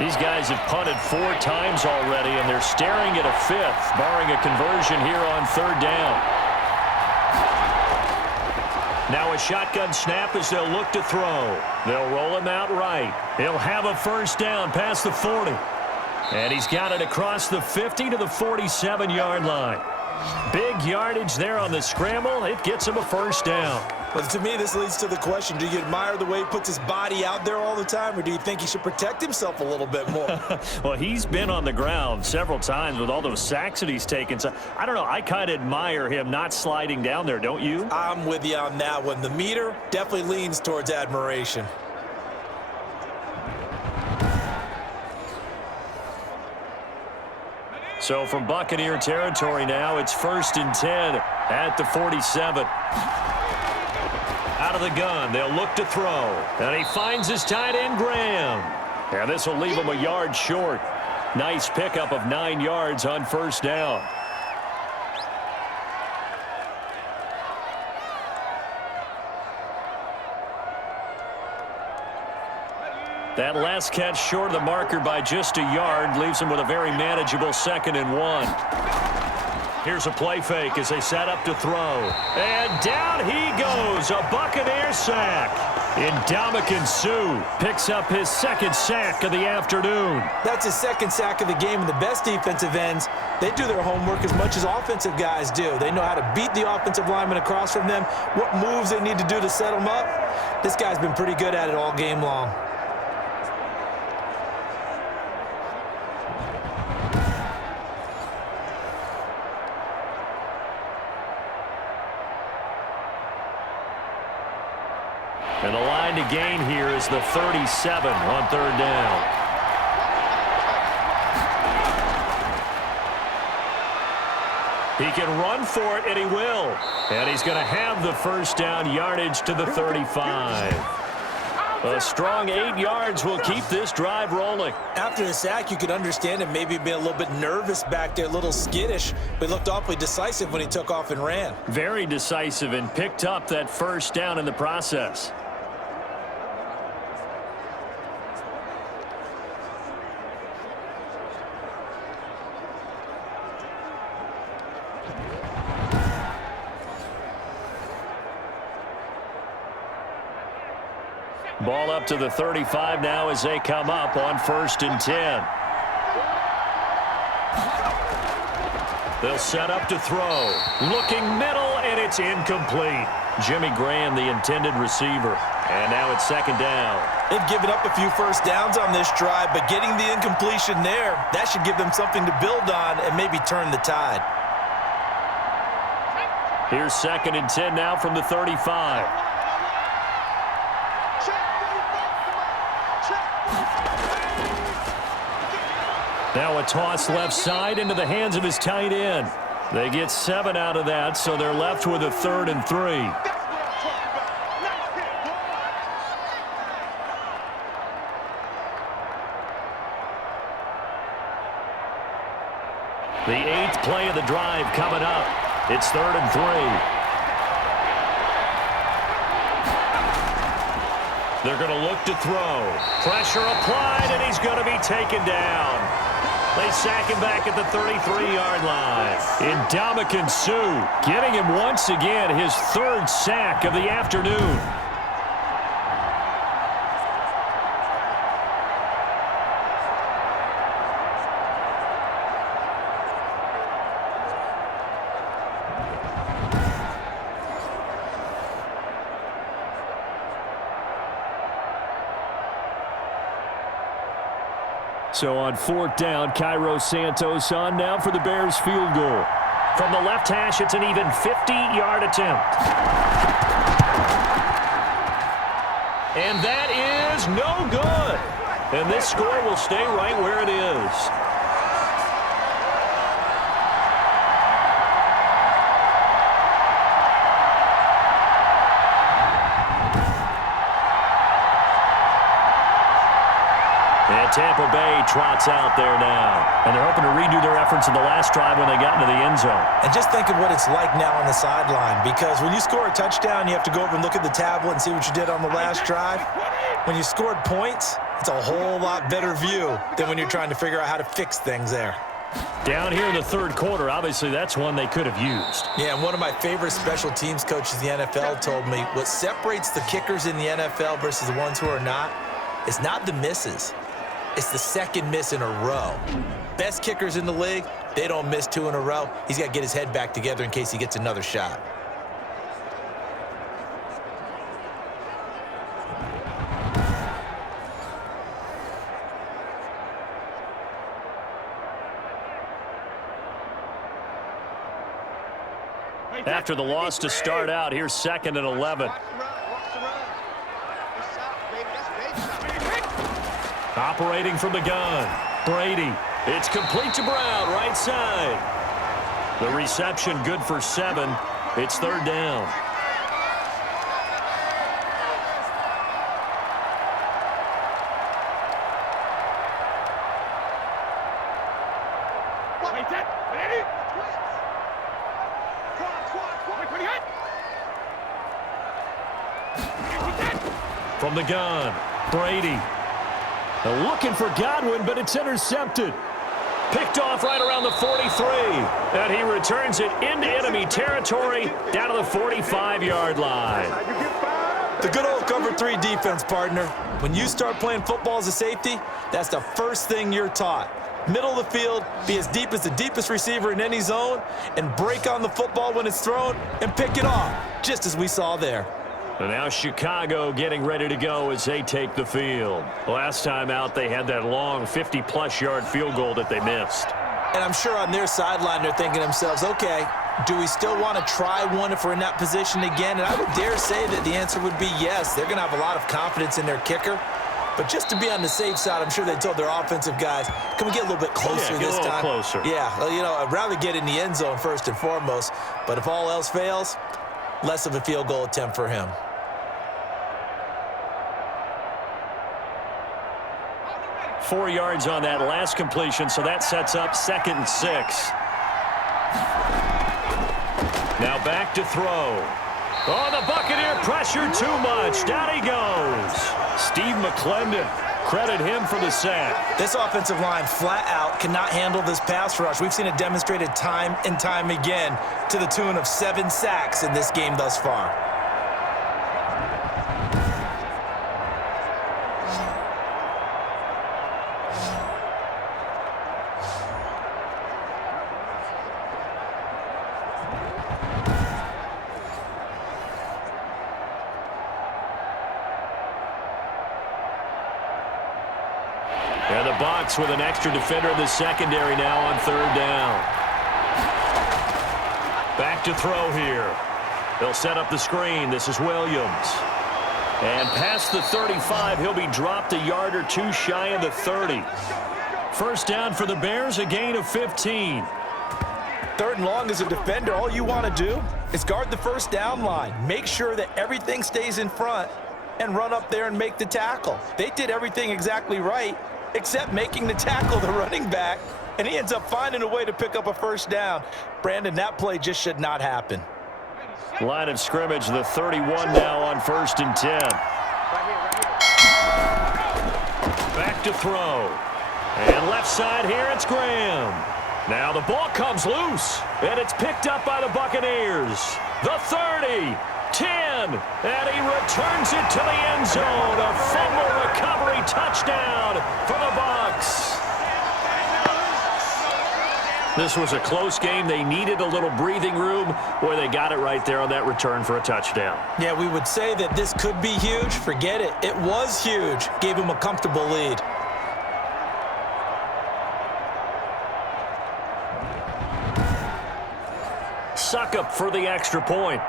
These guys have punted 4 times already, and they're staring at a 5th, barring a conversion here on 3rd down. Now a shotgun snap as they'll look to throw. They'll roll him out right. He'll have a 1st down past the 40. And he's got it across the 50 to the 47-yard line. Big yardage there on the scramble. It gets him a 1st down. But to me, this leads to the question, do you admire the way he puts his body out there all the time, or do you think he should protect himself a little bit more? Well, he's been on the ground several times with all those sacks that he's taken. So I don't know. I kind of admire him not sliding down there, don't you? I'm with you on that one. The meter definitely leans towards admiration. So from Buccaneer territory now, it's 1st and 10 at the 47. Out of the gun, they'll look to throw. And he finds his tight end, Graham. And this will leave him a yard short. Nice pickup of 9 yards on 1st down. That last catch short of the marker by just a yard leaves him with a very manageable 2nd and 1. Here's a play fake as they set up to throw. And down he goes, a Buccaneer sack. Ndamukong Suh picks up his 2nd sack of the afternoon. That's his 2nd sack of the game, and the best defensive ends, they do their homework as much as offensive guys do. They know how to beat the offensive lineman across from them, what moves they need to do to set them up. This guy's been pretty good at it all game long. And the line to gain here is the 37 on 3rd down. He can run for it, and he will. And he's going to have the 1st down yardage to the 35. A strong 8 yards will keep this drive rolling. After the sack, you could understand him maybe being a little bit nervous back there, a little skittish, but he looked awfully decisive when he took off and ran. Very decisive and picked up that 1st down in the process. Ball up to the 35 now as they come up on 1st and 10. They'll set up to throw. Looking middle, and it's incomplete. Jimmy Graham, the intended receiver. And now it's 2nd down. They've given up a few 1st downs on this drive, but getting the incompletion there, that should give them something to build on and maybe turn the tide. Here's 2nd and 10 now from the 35. Now a toss left side into the hands of his tight end. They get 7 out of that, so they're left with a 3rd and 3. The 8th play of the drive coming up. It's 3rd and 3. They're going to look to throw. Pressure applied, and he's going to be taken down. They sack him back at the 33-yard line. Ndamukong Suh getting him once again his 3rd sack of the afternoon. So on 4th down, Cairo Santos on now for the Bears field goal. From the left hash, it's an even 50-yard attempt. And that is no good. And this score will stay right where it is. And Tampa Bay trots out there now. And they're hoping to redo their efforts in the last drive when they got into the end zone. And just think of what it's like now on the sideline, because when you score a touchdown, you have to go over and look at the tablet and see what you did on the last drive. When you scored points, it's a whole lot better view than when you're trying to figure out how to fix things there. Down here in the third quarter, obviously that's one they could have used. Yeah, and one of my favorite special teams coaches in the NFL told me what separates the kickers in the NFL versus the ones who are not is not the misses. It's the second miss in a row. Best kickers in the league, they don't miss 2 in a row. He's got to get his head back together in case he gets another shot. After the loss to start out, here's 2nd and 11. Operating from the gun, Brady. It's complete to Brown, right side. The reception good for 7. It's 3rd down. From the gun, Brady. Looking for Godwin, but it's intercepted. Picked off right around the 43. And he returns it into enemy territory down to the 45-yard line. The good old cover 3 defense, partner. When you start playing football as a safety, that's the first thing you're taught. Middle of the field, be as deep as the deepest receiver in any zone, and break on the football when it's thrown and pick it off, just as we saw there. And now Chicago getting ready to go as they take the field. Last time out, they had that long 50-plus yard field goal that they missed. And I'm sure on their sideline, they're thinking to themselves, okay, do we still want to try one if we're in that position again? And I would dare say that the answer would be yes. They're going to have a lot of confidence in their kicker. But just to be on the safe side, I'm sure they told their offensive guys, can we get a little bit closer this time? Yeah, get a little closer. Yeah, well, you know, I'd rather get in the end zone first and foremost. But if all else fails, less of a field goal attempt for him. Four yards on that last completion, so that sets up 2nd and 6. Now back to throw. Oh, the Buccaneer pressure too much. Down he goes. Steve McClendon, credit him for the sack. This offensive line flat out cannot handle this pass rush. We've seen it demonstrated time and time again to the tune of 7 sacks in this game thus far. And the Bucs with an extra defender in the secondary now on 3rd down. Back to throw here. They'll set up the screen. This is Williams. And past the 35, he'll be dropped a yard or 2 shy of the 30. First down for the Bears, a gain of 15. 3rd and long as a defender, all you want to do is guard the first down line. Make sure that everything stays in front and run up there and make the tackle. They did everything exactly right, except making the tackle the running back, and he ends up finding a way to pick up a first down. Brandon, that play just should not happen. Line of scrimmage, the 31 now on 1st and 10. Back to throw. And left side here, it's Graham. Now the ball comes loose, and it's picked up by the Buccaneers. The 30, 10, and he returns it to the end zone. A fumble recovery touchdown for the Bucs. This was a close game. They needed a little breathing room. Boy, they got it right there on that return for a touchdown. Yeah, we would say that this could be huge. Forget it. It was huge. Gave him a comfortable lead. suck up for the extra point.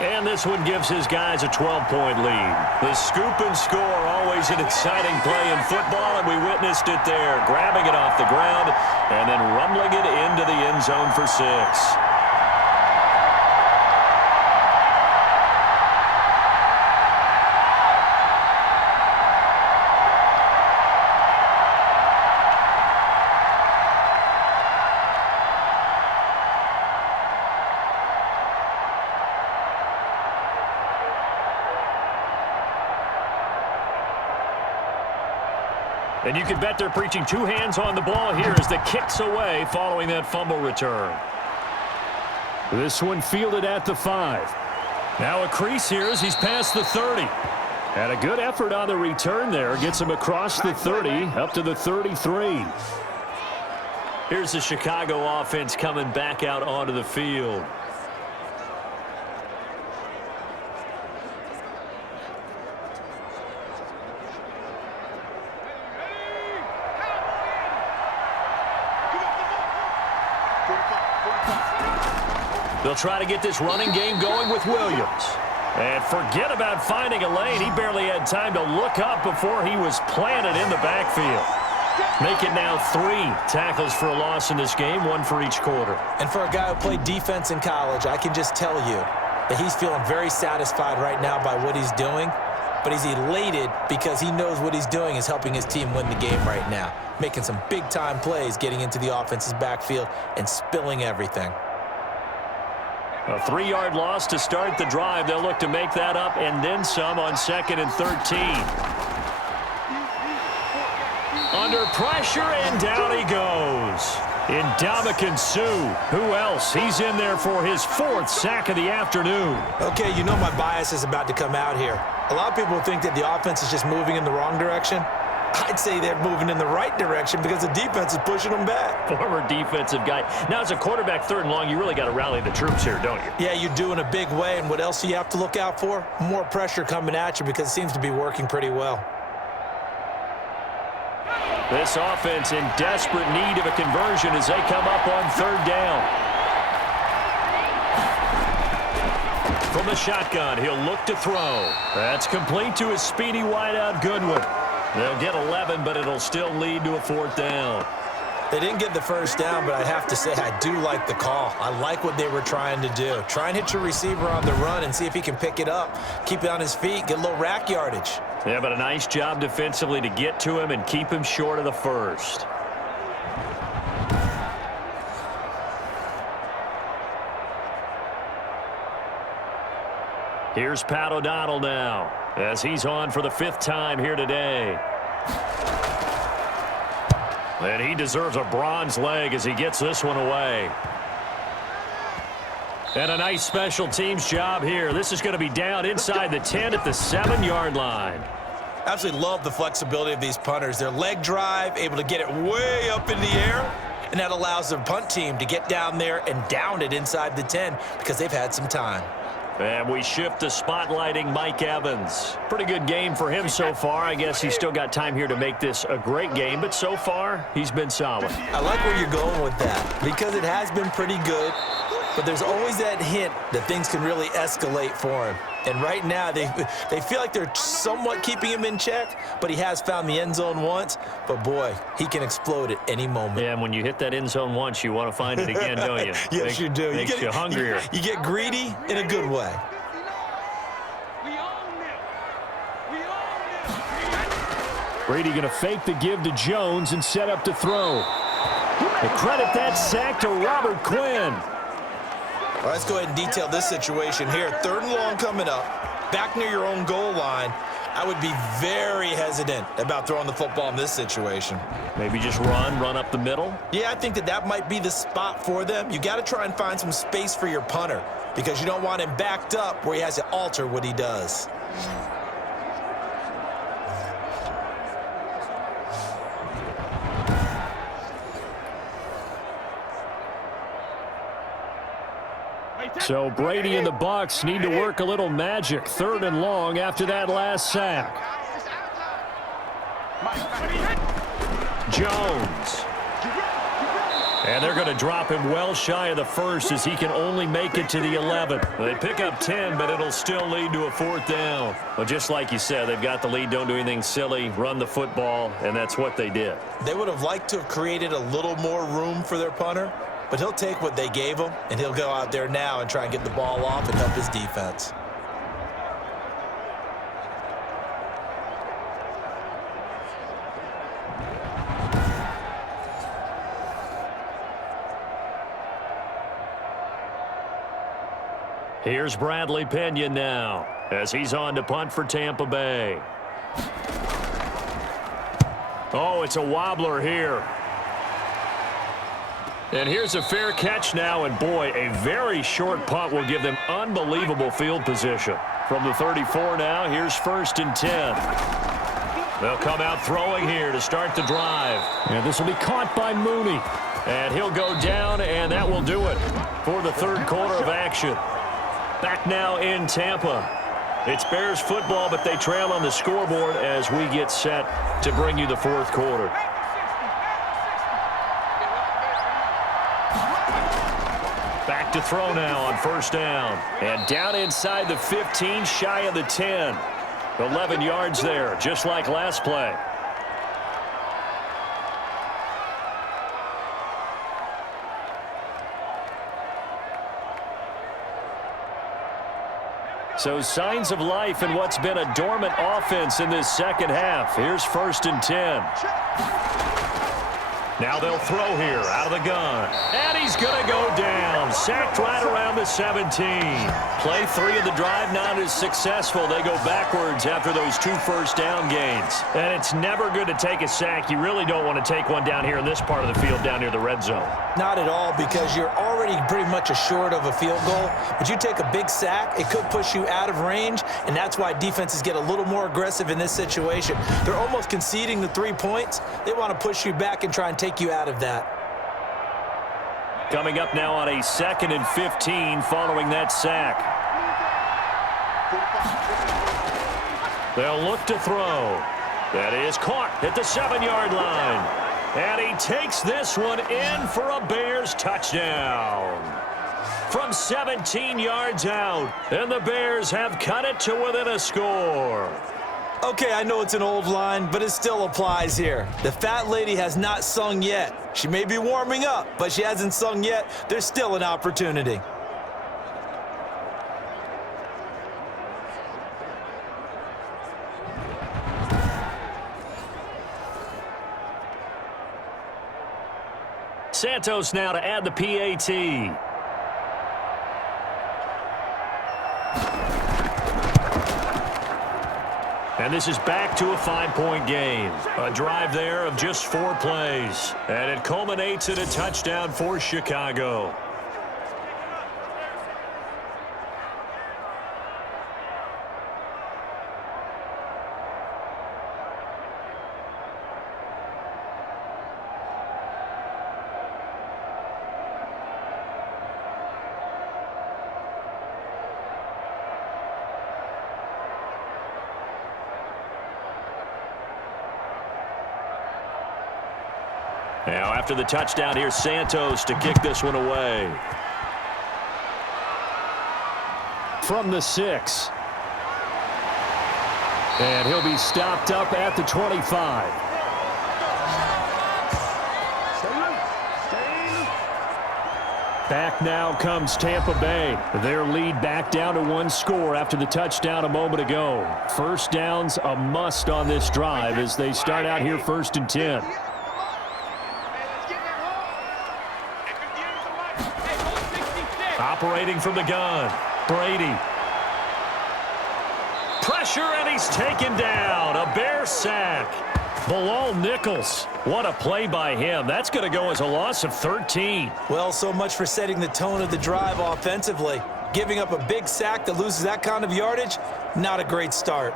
And this one gives his guys a 12-point lead. The scoop and score, always an exciting play in football, and we witnessed it there, grabbing it off the ground and then rumbling it into the end zone for 6. And you can bet they're preaching 2 hands on the ball here as the kick's away following that fumble return. This one fielded at the 5. Now a crease here as he's past the 30. And a good effort on the return there. Gets him across the 30 up to the 33. Here's the Chicago offense coming back out onto the field. They'll try to get this running game going with Williams. And forget about finding a lane. He barely had time to look up before he was planted in the backfield. Make it now 3 tackles for a loss in this game, 1 for each quarter. And for a guy who played defense in college, I can just tell you that he's feeling very satisfied right now by what he's doing. But he's elated because he knows what he's doing is helping his team win the game right now. Making some big-time plays, getting into the offense's backfield and spilling everything. A 3-yard loss to start the drive. They'll look to make that up and then some on 2nd and 13. Under pressure, and down he goes. Ndamukong Suh. Who else? He's in there for his 4th sack of the afternoon. Okay, you know my bias is about to come out here. A lot of people think that the offense is just moving in the wrong direction. I'd say they're moving in the right direction because the defense is pushing them back. Former defensive guy. Now, as a quarterback 3rd and long, you really got to rally the troops here, don't you? Yeah, you do in a big way. And what else do you have to look out for? More pressure coming at you because it seems to be working pretty well. This offense in desperate need of a conversion as they come up on 3rd down. From the shotgun, he'll look to throw. That's complete to his speedy wideout Goodwin. They'll get 11, but it'll still lead to a 4th down. They didn't get the 1st down, but I have to say I do like the call. I like what they were trying to do. Try and hit your receiver on the run and see if he can pick it up. Keep it on his feet, get a little rack yardage. Yeah, but a nice job defensively to get to him and keep him short of the 1st. Here's Pat O'Donnell now as he's on for the 5th time here today. And he deserves a bronze leg as he gets this one away. And a nice special teams job here. This is going to be down inside the 10 at the 7-yard line. Absolutely love the flexibility of these punters. Their leg drive, able to get it way up in the air, and that allows the punt team to get down there and down it inside the 10 because they've had some time. And we shift to spotlighting Mike Evans. Pretty good game for him so far. I guess he's still got time here to make this a great game, but so far, he's been solid. I like where you're going with that because it has been pretty good, but there's always that hint that things can really escalate for him. And right now, they feel like they're somewhat keeping him in check, but he has found the end zone once. But, boy, he can explode at any moment. Yeah, and when you hit that end zone once, you want to find it again, don't you? Yes, you do. Makes you hungrier. You get greedy in a good way. Brady going to fake the give to Jones and set up to throw. They credit that sack to Robert Quinn. Well, let's go ahead and detail this situation here. 3rd and long coming up, back near your own goal line. I would be very hesitant about throwing the football in this situation. Maybe just run up the middle? Yeah, I think that might be the spot for them. You got to try and find some space for your punter because you don't want him backed up where he has to alter what he does. So Brady and the Bucs need to work a little magic. 3rd and long after that last sack. Jones. And they're going to drop him well shy of the first as he can only make it to the 11. They pick up 10, but it'll still lead to a 4th down. Well, just like you said, they've got the lead. Don't do anything silly. Run the football, and that's what they did. They would have liked to have created a little more room for their punter, but he'll take what they gave him, and he'll go out there now and try and get the ball off and help his defense. Here's Bradley Pinion now as he's on to punt for Tampa Bay. Oh, it's a wobbler here. And here's a fair catch now, and boy, a very short punt will give them unbelievable field position. From the 34 now, here's 1st and 10. They'll come out throwing here to start the drive. And this will be caught by Mooney. And he'll go down, and that will do it for the 3rd quarter of action. Back now in Tampa. It's Bears football, but they trail on the scoreboard as we get set to bring you the 4th quarter. Back to throw now on 1st down. And down inside the 15, shy of the 10. 11 yards there, just like last play. So signs of life in what's been a dormant offense in this 2nd half. Here's 1st and 10. Now they'll throw here out of the gun. And he's going to go down. Sacked right around the 17. Play 3 of the drive not as successful. They go backwards after those 2 first down gains. And it's never good to take a sack. You really don't want to take one down here in this part of the field down near the red zone. Not at all, because you're already pretty much assured of a field goal. But you take a big sack, it could push you out of range, and that's why defenses get a little more aggressive in this situation. They're almost conceding the 3 points. They want to push you back and try and take you out of that. Coming up now on a 2nd and 15 following that sack. They'll look to throw. That is caught at the 7-yard line. And he takes this one in for a Bears touchdown. From 17 yards out, and the Bears have cut it to within a score. Okay, I know it's an old line, but it still applies here. The fat lady has not sung yet. She may be warming up, but she hasn't sung yet. There's still an opportunity. Santos now to add the PAT. And this is back to a 5-point game. A drive there of just 4 plays. And it culminates in a touchdown for Chicago. Now, after the touchdown, here's Santos to kick this one away. From the 6. And he'll be stopped up at the 25. Back now comes Tampa Bay. Their lead back down to 1 score after the touchdown a moment ago. 1st down's a must on this drive as they start out here 1st and 10. Operating from the gun, Brady. Pressure, and he's taken down. A Bear sack. Bilal Nichols. What a play by him. That's going to go as a loss of 13. Well, so much for setting the tone of the drive offensively. Giving up a big sack that loses that kind of yardage, not a great start.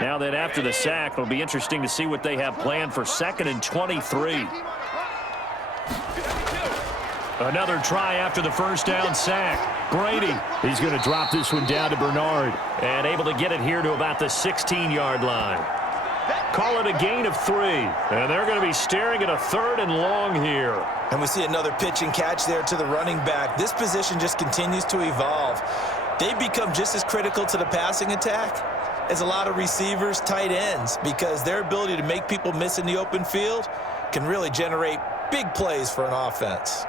Now then, after the sack, it'll be interesting to see what they have planned for 2nd and 23. Another try after the first down sack. Brady, he's going to drop this one down to Bernard. And able to get it here to about the 16-yard line. Call it a gain of 3. And they're going to be staring at a 3rd and long here. And we see another pitch and catch there to the running back. This position just continues to evolve. They become just as critical to the passing attack as a lot of receivers, tight ends, because their ability to make people miss in the open field can really generate big plays for an offense.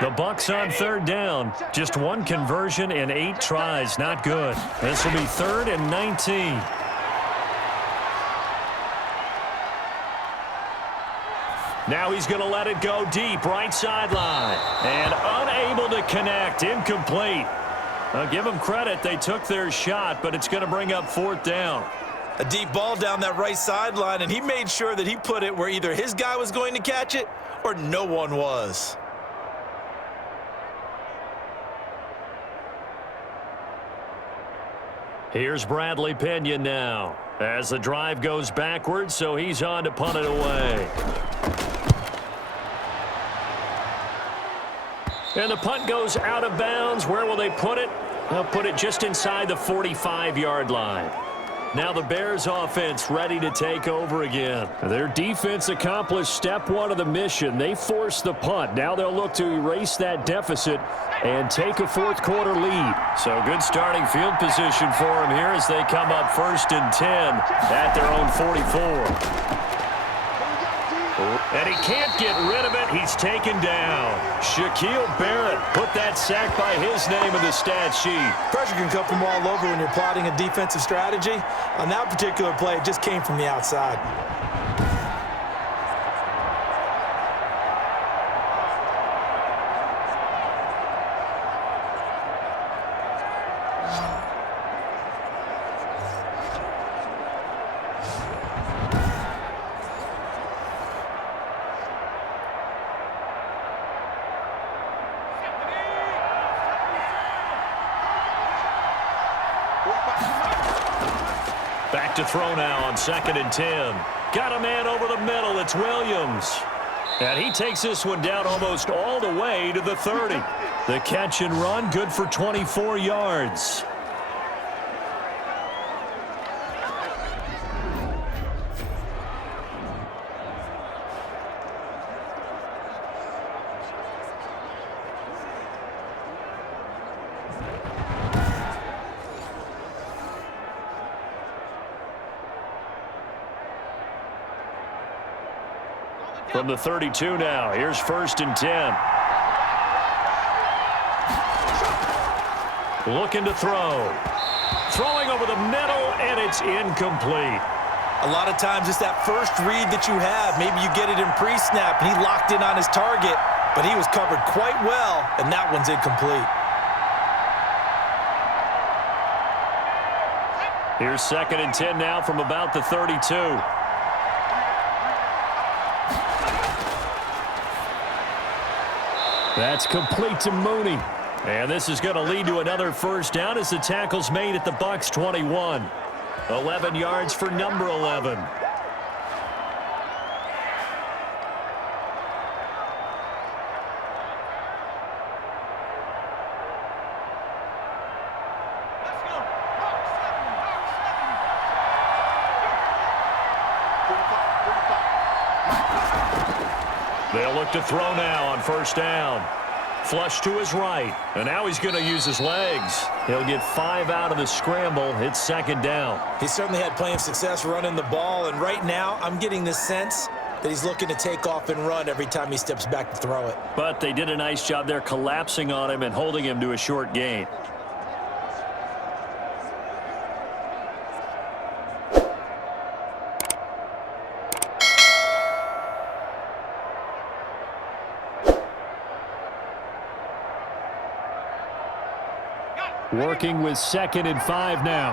The Bucs on 3rd down. Just 1 conversion in 8 tries. Not good. This will be 3rd and 19. Now he's going to let it go deep, right sideline. And unable to connect, incomplete. I'll give them credit, they took their shot, but it's going to bring up 4th down. A deep ball down that right sideline, and he made sure that he put it where either his guy was going to catch it or no one was. Here's Bradley Pinion now as the drive goes backwards, so he's on to punt it away. And the punt goes out of bounds. Where will they put it? They'll put it just inside the 45-yard line. Now the Bears offense ready to take over again. Their defense accomplished step 1 of the mission. They forced the punt. Now they'll look to erase that deficit and take a 4th quarter lead. So good starting field position for them here as they come up 1st and 10 at their own 44. And he can't get rid of it. He's taken down. Shaquille Barrett put that sack by his name in the stat sheet. Pressure can come from all over when you're plotting a defensive strategy. On that particular play, it just came from the outside. Back to throw now on 2nd and 10. Got a man over the middle. It's Williams. And he takes this one down almost all the way to the 30. The catch and run, good for 24 yards. From the 32 now, here's 1st and 10. Looking to throw. Throwing over the middle, and it's incomplete. A lot of times it's that first read that you have. Maybe you get it in pre-snap, and he locked in on his target, but he was covered quite well, and that one's incomplete. Here's 2nd and 10 now from about the 32. That's complete to Mooney. And this is going to lead to another 1st down as the tackle's made at the Bucs 21. 11 yards for number 11. They'll look to throw now on 1st down. Flush to his right. And now he's going to use his legs. He'll get 5 out of the scramble. It's 2nd down. He certainly had plenty of success running the ball, and right now I'm getting the sense that he's looking to take off and run every time he steps back to throw it. But they did a nice job there collapsing on him and holding him to a short gain. Working with 2nd and 5 now.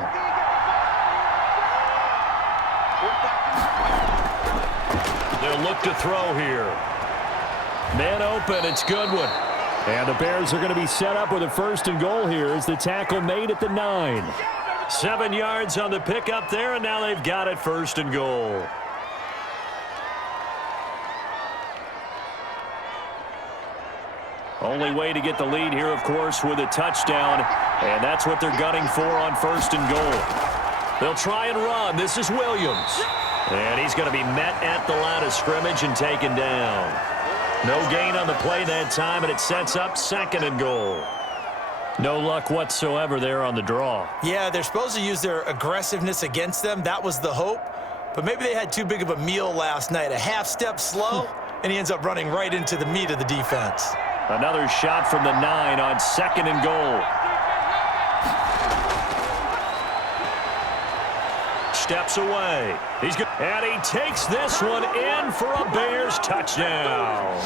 They'll look to throw here. Man open, it's Goodwin. And the Bears are going to be set up with a 1st and goal here as the tackle made at the 9. 7 yards on the pickup there, and now they've got it 1st and goal. Only way to get the lead here, of course, with a touchdown, and that's what they're gunning for on 1st and goal. They'll try and run. This is Williams. And he's going to be met at the line of scrimmage and taken down. No gain on the play that time, and it sets up 2nd and goal. No luck whatsoever there on the draw. Yeah, they're supposed to use their aggressiveness against them. That was the hope. But maybe they had too big of a meal last night. A half step slow, and he ends up running right into the meat of the defense. Another shot from the 9 on 2nd and goal. Steps away. And he takes this one in for a Bears touchdown.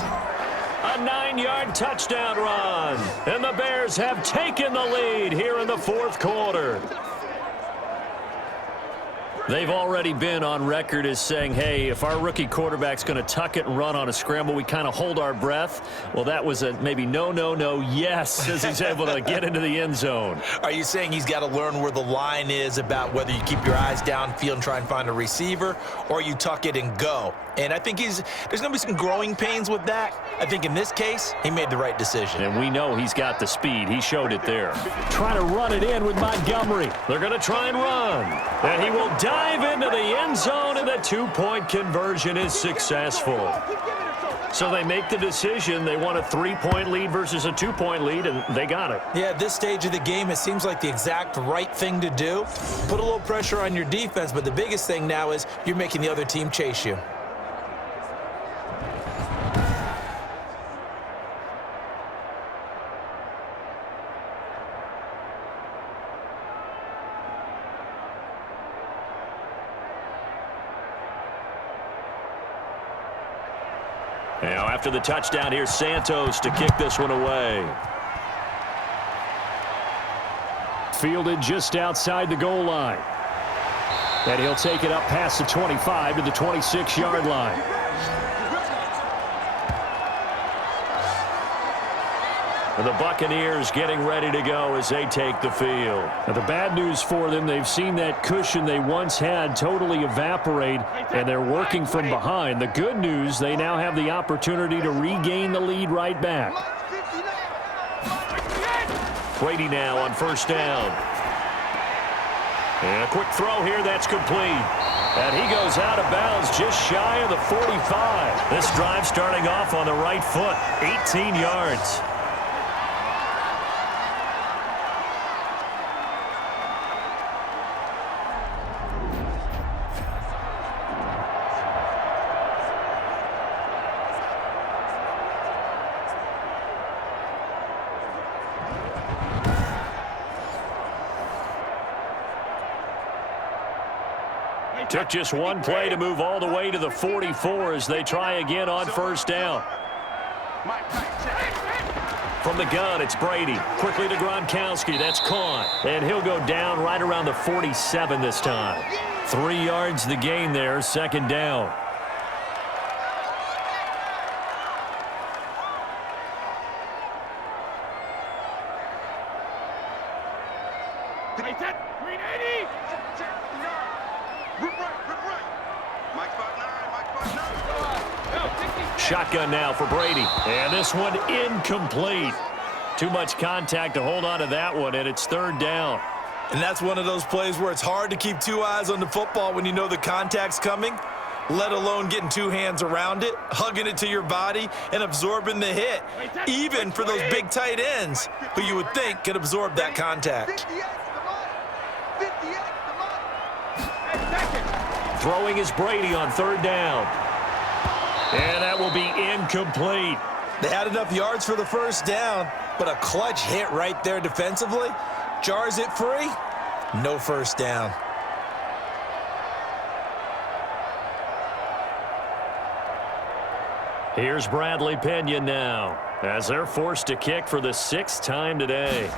A 9-yard touchdown run. And the Bears have taken the lead here in the 4th quarter. They've already been on record as saying, hey, if our rookie quarterback's going to tuck it and run on a scramble, we kind of hold our breath. Well, that was a maybe no, yes, as he's able to get into the end zone. Are you saying he's got to learn where the line is about whether you keep your eyes downfield and try and find a receiver, or you tuck it and go? And I think there's going to be some growing pains with that. I think in this case, he made the right decision. And we know he's got the speed. He showed it there. Trying to run it in with Montgomery. They're going to try and run. And he will dive into the end zone, and the 2-point conversion is successful. So they make the decision. They want a 3-point lead versus a 2-point lead, and they got it. Yeah, at this stage of the game, it seems like the exact right thing to do. Put a little pressure on your defense, but the biggest thing now is you're making the other team chase you. Now, after the touchdown, here's Santos to kick this one away. Fielded just outside the goal line. And he'll take it up past the 25 to the 26-yard line. And the Buccaneers getting ready to go as they take the field. Now, the bad news for them, they've seen that cushion they once had totally evaporate, and they're working from behind. The good news, they now have the opportunity to regain the lead right back. Brady now on 1st down. And a quick throw here, that's complete. And he goes out of bounds just shy of the 45. This drive starting off on the right foot, 18 yards. Took just one play to move all the way to the 44 as they try again on 1st down. From the gun, it's Brady. Quickly to Gronkowski. That's caught. And he'll go down right around the 47 this time. 3 yards the gain there, 2nd down. Shotgun now for Brady. And this one incomplete. Too much contact to hold on to that one, and it's 3rd down. And that's one of those plays where it's hard to keep 2 eyes on the football when you know the contact's coming, let alone getting 2 hands around it, hugging it to your body, and absorbing the hit, even for those big tight ends who you would think could absorb that contact. Throwing is Brady on 3rd down. And that will be incomplete. They had enough yards for the 1st down, but a clutch hit right there defensively jars it free. No 1st down. Here's Bradley Pinion now as they're forced to kick for the 6th time today.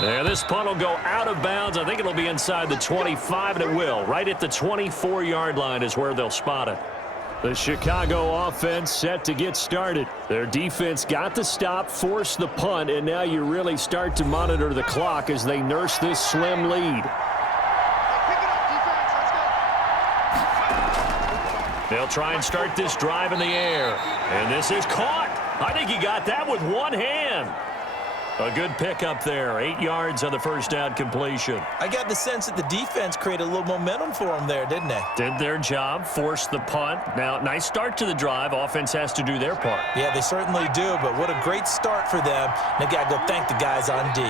There, this punt will go out of bounds. I think it'll be inside the 25, and it will. Right at the 24-yard line is where they'll spot it. The Chicago offense set to get started. Their defense got the stop, forced the punt, and now you really start to monitor the clock as they nurse this slim lead. They'll try and start this drive in the air. And this is caught. I think he got that with one hand. A good pickup there. 8 yards on the first down completion. I got the sense that the defense created a little momentum for them there, didn't they? Did their job, forced the punt. Now, nice start to the drive. Offense has to do their part. Yeah, they certainly do, but what a great start for them. They got to go thank the guys on D.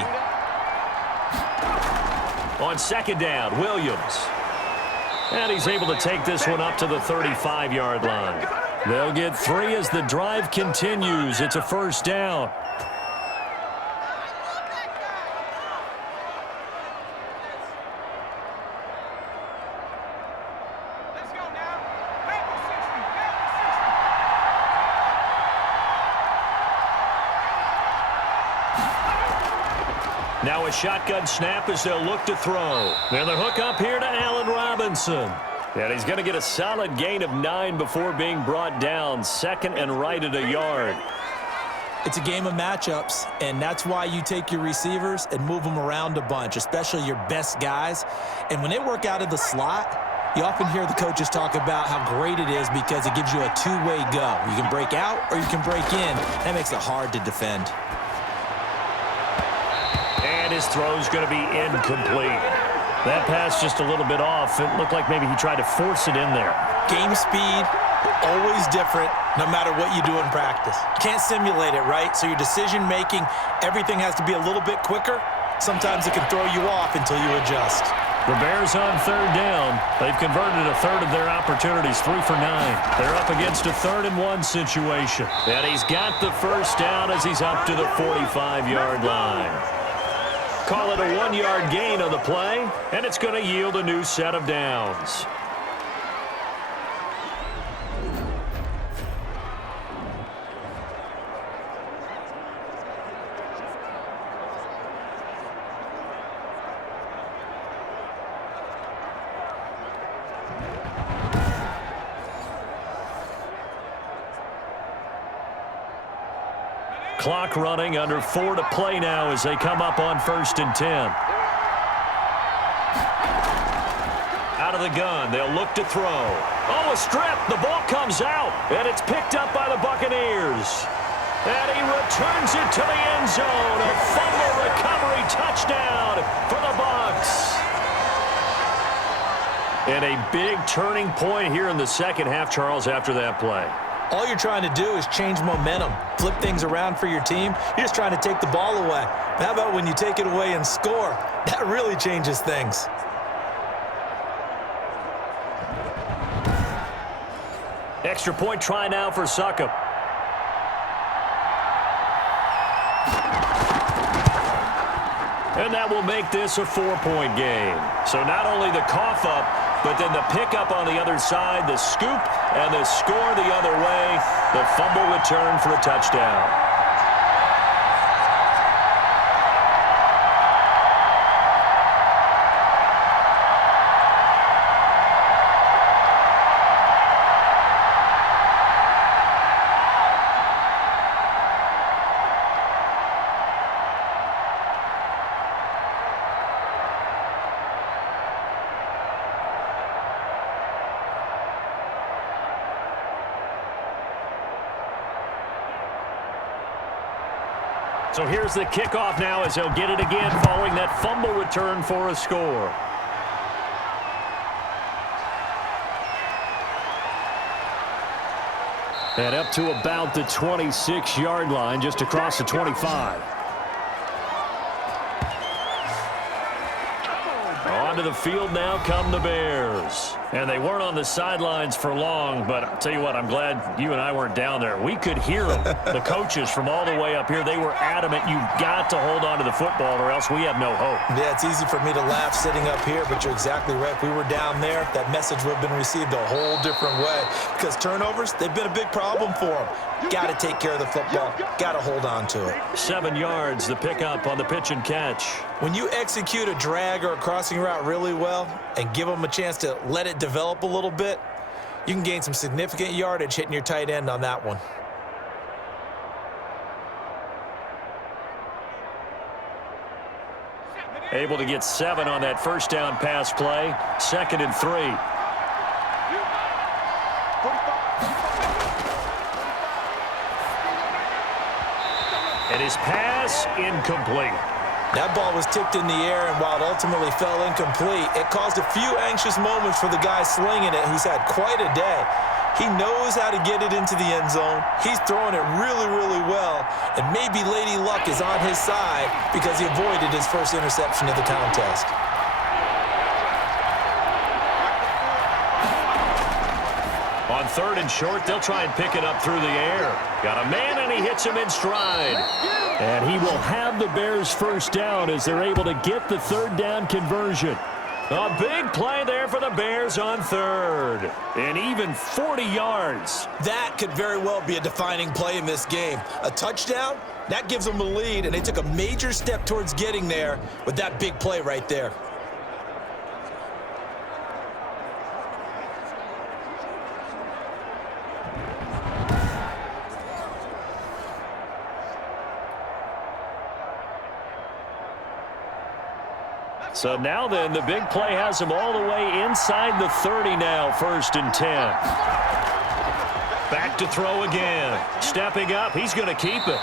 On second down, Williams. And he's able to take this one up to the 35-yard line. They'll get 3 as the drive continues. It's a first down. Now a shotgun snap as they'll look to throw. And the hook up here to Allen Robinson. And he's going to get a solid gain of 9 before being brought down. Second and right at a yard. It's a game of matchups, and that's why you take your receivers and move them around a bunch, especially your best guys. And when they work out of the slot, you often hear the coaches talk about how great it is because it gives you a two-way go. You can break out or you can break in. That makes it hard to defend. And his throw's going to be incomplete. That pass just a little bit off. It looked like maybe he tried to force it in there. Game speed, always different, no matter what you do in practice. Can't simulate it, right? So your decision-making, everything has to be a little bit quicker. Sometimes it can throw you off until you adjust. The Bears on third down. They've converted a third of their opportunities, 3 for 9. They're up against a 3rd-and-1 situation. And he's got the first down as he's up to the 45-yard line. Call it a 1-yard gain on the play, and it's going to yield a new set of downs. Clock running, under 4 to play now as they come up on 1st and 10. Out of the gun, they'll look to throw. Oh, a strip. The ball comes out, and it's picked up by the Buccaneers. And he returns it to the end zone. A fumble recovery touchdown for the Bucs. And a big turning point here in the second half, Charles, after that play. All you're trying to do is change momentum, flip things around for your team. You're just trying to take the ball away. But how about when you take it away and score? That really changes things. Extra point try now for Succop. And that will make this a 4-point game. So not only the cough up, but then the pickup on the other side, the scoop, and the score the other way. The fumble return for a touchdown. So here's the kickoff now as they'll get it again following that fumble return for a score. And up to about the 26-yard line, just across the 25. Onto the field now come the Bears. And they weren't on the sidelines for long, but I'll tell you what, I'm glad you and I weren't down there. We could hear them. The coaches from all the way up here, they were adamant, you've got to hold on to the football or else we have no hope. Yeah, it's easy for me to laugh sitting up here, but you're exactly right. If we were down there, that message would have been received a whole different way. Because turnovers, they've been a big problem for them. Got to take care of the football. Got to hold on to it. 7 yards, the pickup on the pitch and catch. When you execute a drag or a crossing route really well and give them a chance to let it develop a little bit, You can gain some significant yardage hitting your tight end on that one. Able to get 7 on that first down pass play. 2nd and 3. And his pass incomplete. That ball was tipped in the air, and while it ultimately fell incomplete, it caused a few anxious moments for the guy slinging it, who's had quite a day. He knows how to get it into the end zone. He's throwing it really, really well, and maybe Lady Luck is on his side because he avoided his first interception of the contest. On 3rd and short, they'll try and pick it up through the air. Got a man, and he hits him in stride. And he will have the Bears first down as they're able to get the 3rd down conversion. A big play there for the Bears on 3rd. And even 40 yards. That could very well be a defining play in this game. A touchdown, that gives them a lead, and they took a major step towards getting there with that big play right there. So now then, the big play has him all the way inside the 30 now, 1st and 10. Back to throw again. Stepping up, he's going to keep it.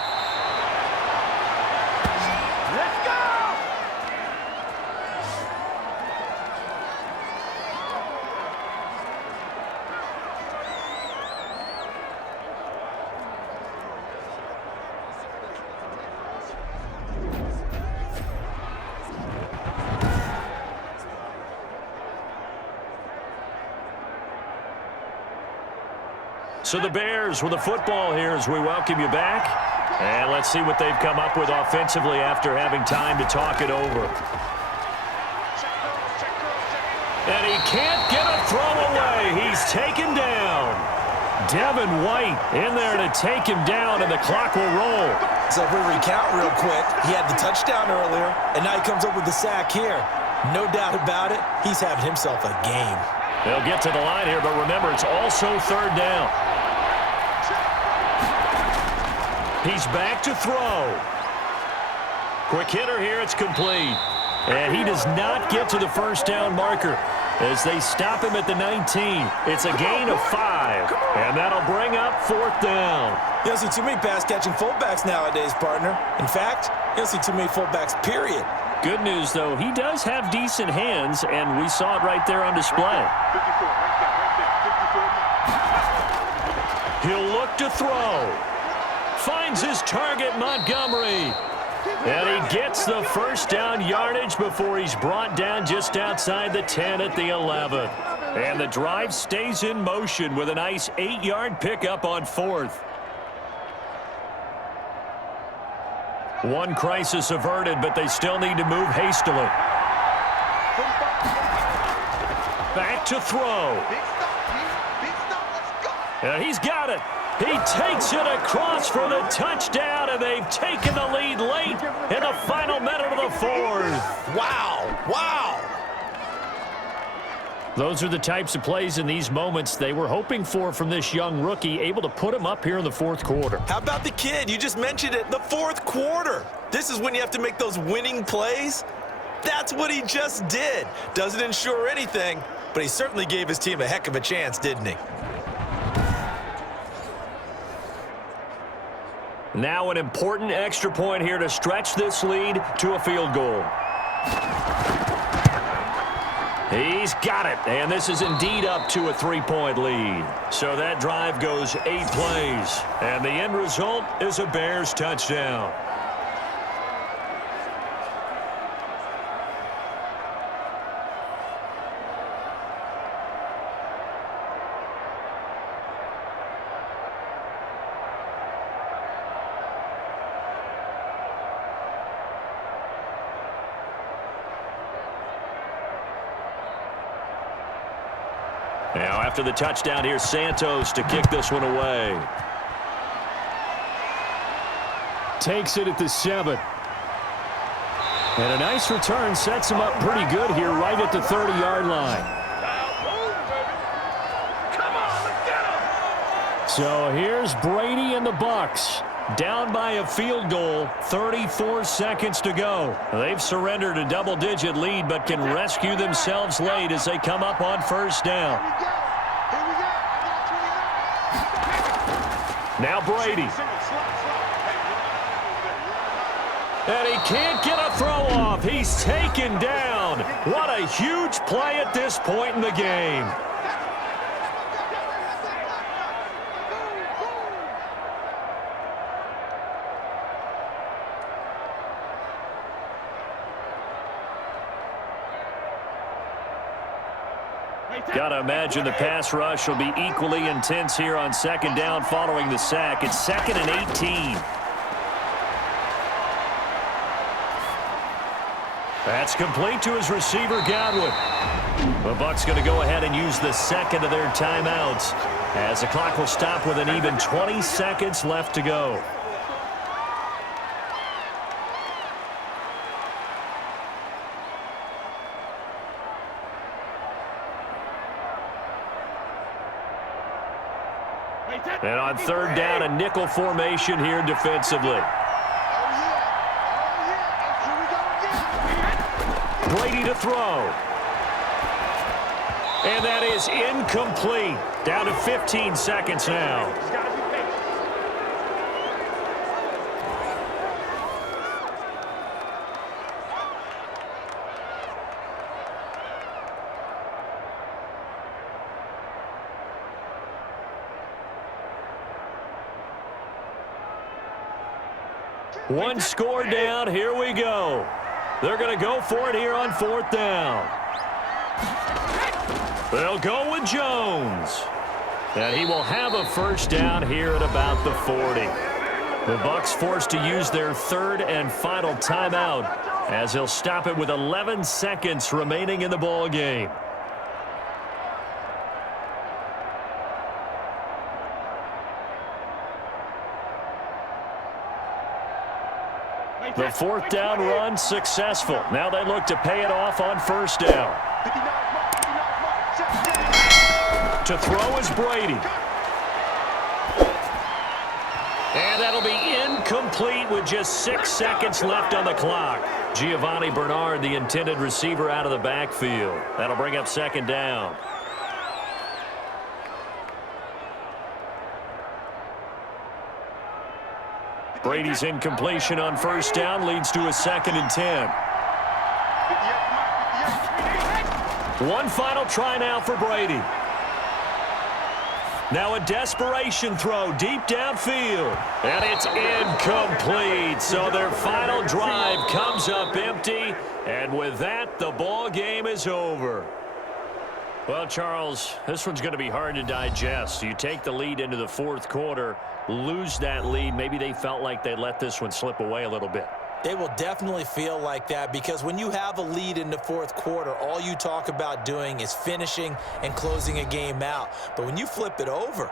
Let's go! So the Bears with the football here as we welcome you back. And let's see what they've come up with offensively after having time to talk it over. And he can't get a throw away. He's taken down. Devin White in there to take him down, and the clock will roll. So if we recount real quick, he had the touchdown earlier, and now he comes up with the sack here. No doubt about it, he's having himself a game. They'll get to the line here, but remember, it's also 3rd down. He's back to throw. Quick hitter here, it's complete. And he does not get to the first down marker as they stop him at the 19. It's a gain of 5, and that'll bring up 4th down. You don't see too many pass-catching fullbacks nowadays, partner. In fact, you don't see too many fullbacks, period. Good news, though, he does have decent hands, and we saw it right there on display. 54, right there. He'll look to throw. Finds his target, Montgomery. And he gets the first down yardage before he's brought down just outside the 10 at the 11. And the drive stays in motion with a nice 8-yard pickup on 4th. One crisis averted, but they still need to move hastily. Back to throw. Big stop, let's go! And he's got it. He takes it across for the touchdown, and they've taken the lead late in the final minute of the 4th. Wow, wow. Those are the types of plays in these moments they were hoping for from this young rookie, able to put him up here in the 4th quarter. How about the kid? You just mentioned it, the 4th quarter. This is when you have to make those winning plays. That's what he just did. Doesn't ensure anything, but he certainly gave his team a heck of a chance, didn't he? Now an important extra point here to stretch this lead to a field goal. He's got it, and this is indeed up to a 3-point lead. So that drive goes 8 plays, and the end result is a Bears touchdown. Now, after the touchdown, here's Santos to kick this one away. Takes it at the 7. And a nice return sets him up pretty good here right at the 30-yard line. So here's Brady and the Bucs. Down by a field goal, 34 seconds to go. They've surrendered a double-digit lead, but can rescue themselves late as they come up on first down. Now Brady. And he can't get a throw off. He's taken down. What a huge play at this point in the game. Got to imagine the pass rush will be equally intense here on second down following the sack. It's 2nd and 18. That's complete to his receiver, Godwin. The Bucs going to go ahead and use the second of their timeouts as the clock will stop with an even 20 seconds left to go. And on third down, a nickel formation here defensively. Brady to throw. And that is incomplete. Down to 15 seconds now. One score down. Here we go. They're going to go for it here on fourth down. They'll go with Jones. And he will have a first down here at about the 40. The Bucs forced to use their third and final timeout as they'll stop it with 11 seconds remaining in the ball game. The fourth down run successful. Now they look to pay it off on first down. To throw is Brady. And that'll be incomplete with just 6 seconds left on the clock. Giovanni Bernard, the intended receiver, out of the backfield. That'll bring up second down. Brady's incompletion on first down leads to a 2nd and 10. One final try now for Brady. Now a desperation throw deep downfield. And it's incomplete. So their final drive comes up empty. And with that, the ball game is over. Well, Charles, this one's going to be hard to digest. You take the lead into the fourth quarter, lose that lead. Maybe they felt like they let this one slip away a little bit. They will definitely feel like that because when you have a lead in the fourth quarter, all you talk about doing is finishing and closing a game out. But when you flip it over,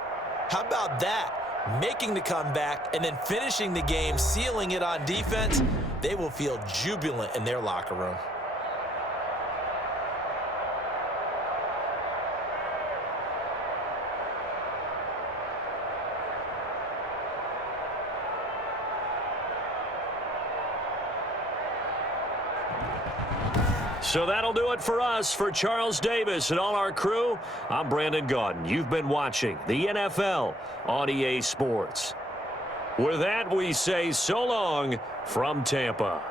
how about that? Making the comeback and then finishing the game, sealing it on defense, they will feel jubilant in their locker room. So that'll do it for us. For Charles Davis and all our crew, I'm Brandon Gaudin. You've been watching the NFL on EA Sports. With that, we say so long from Tampa.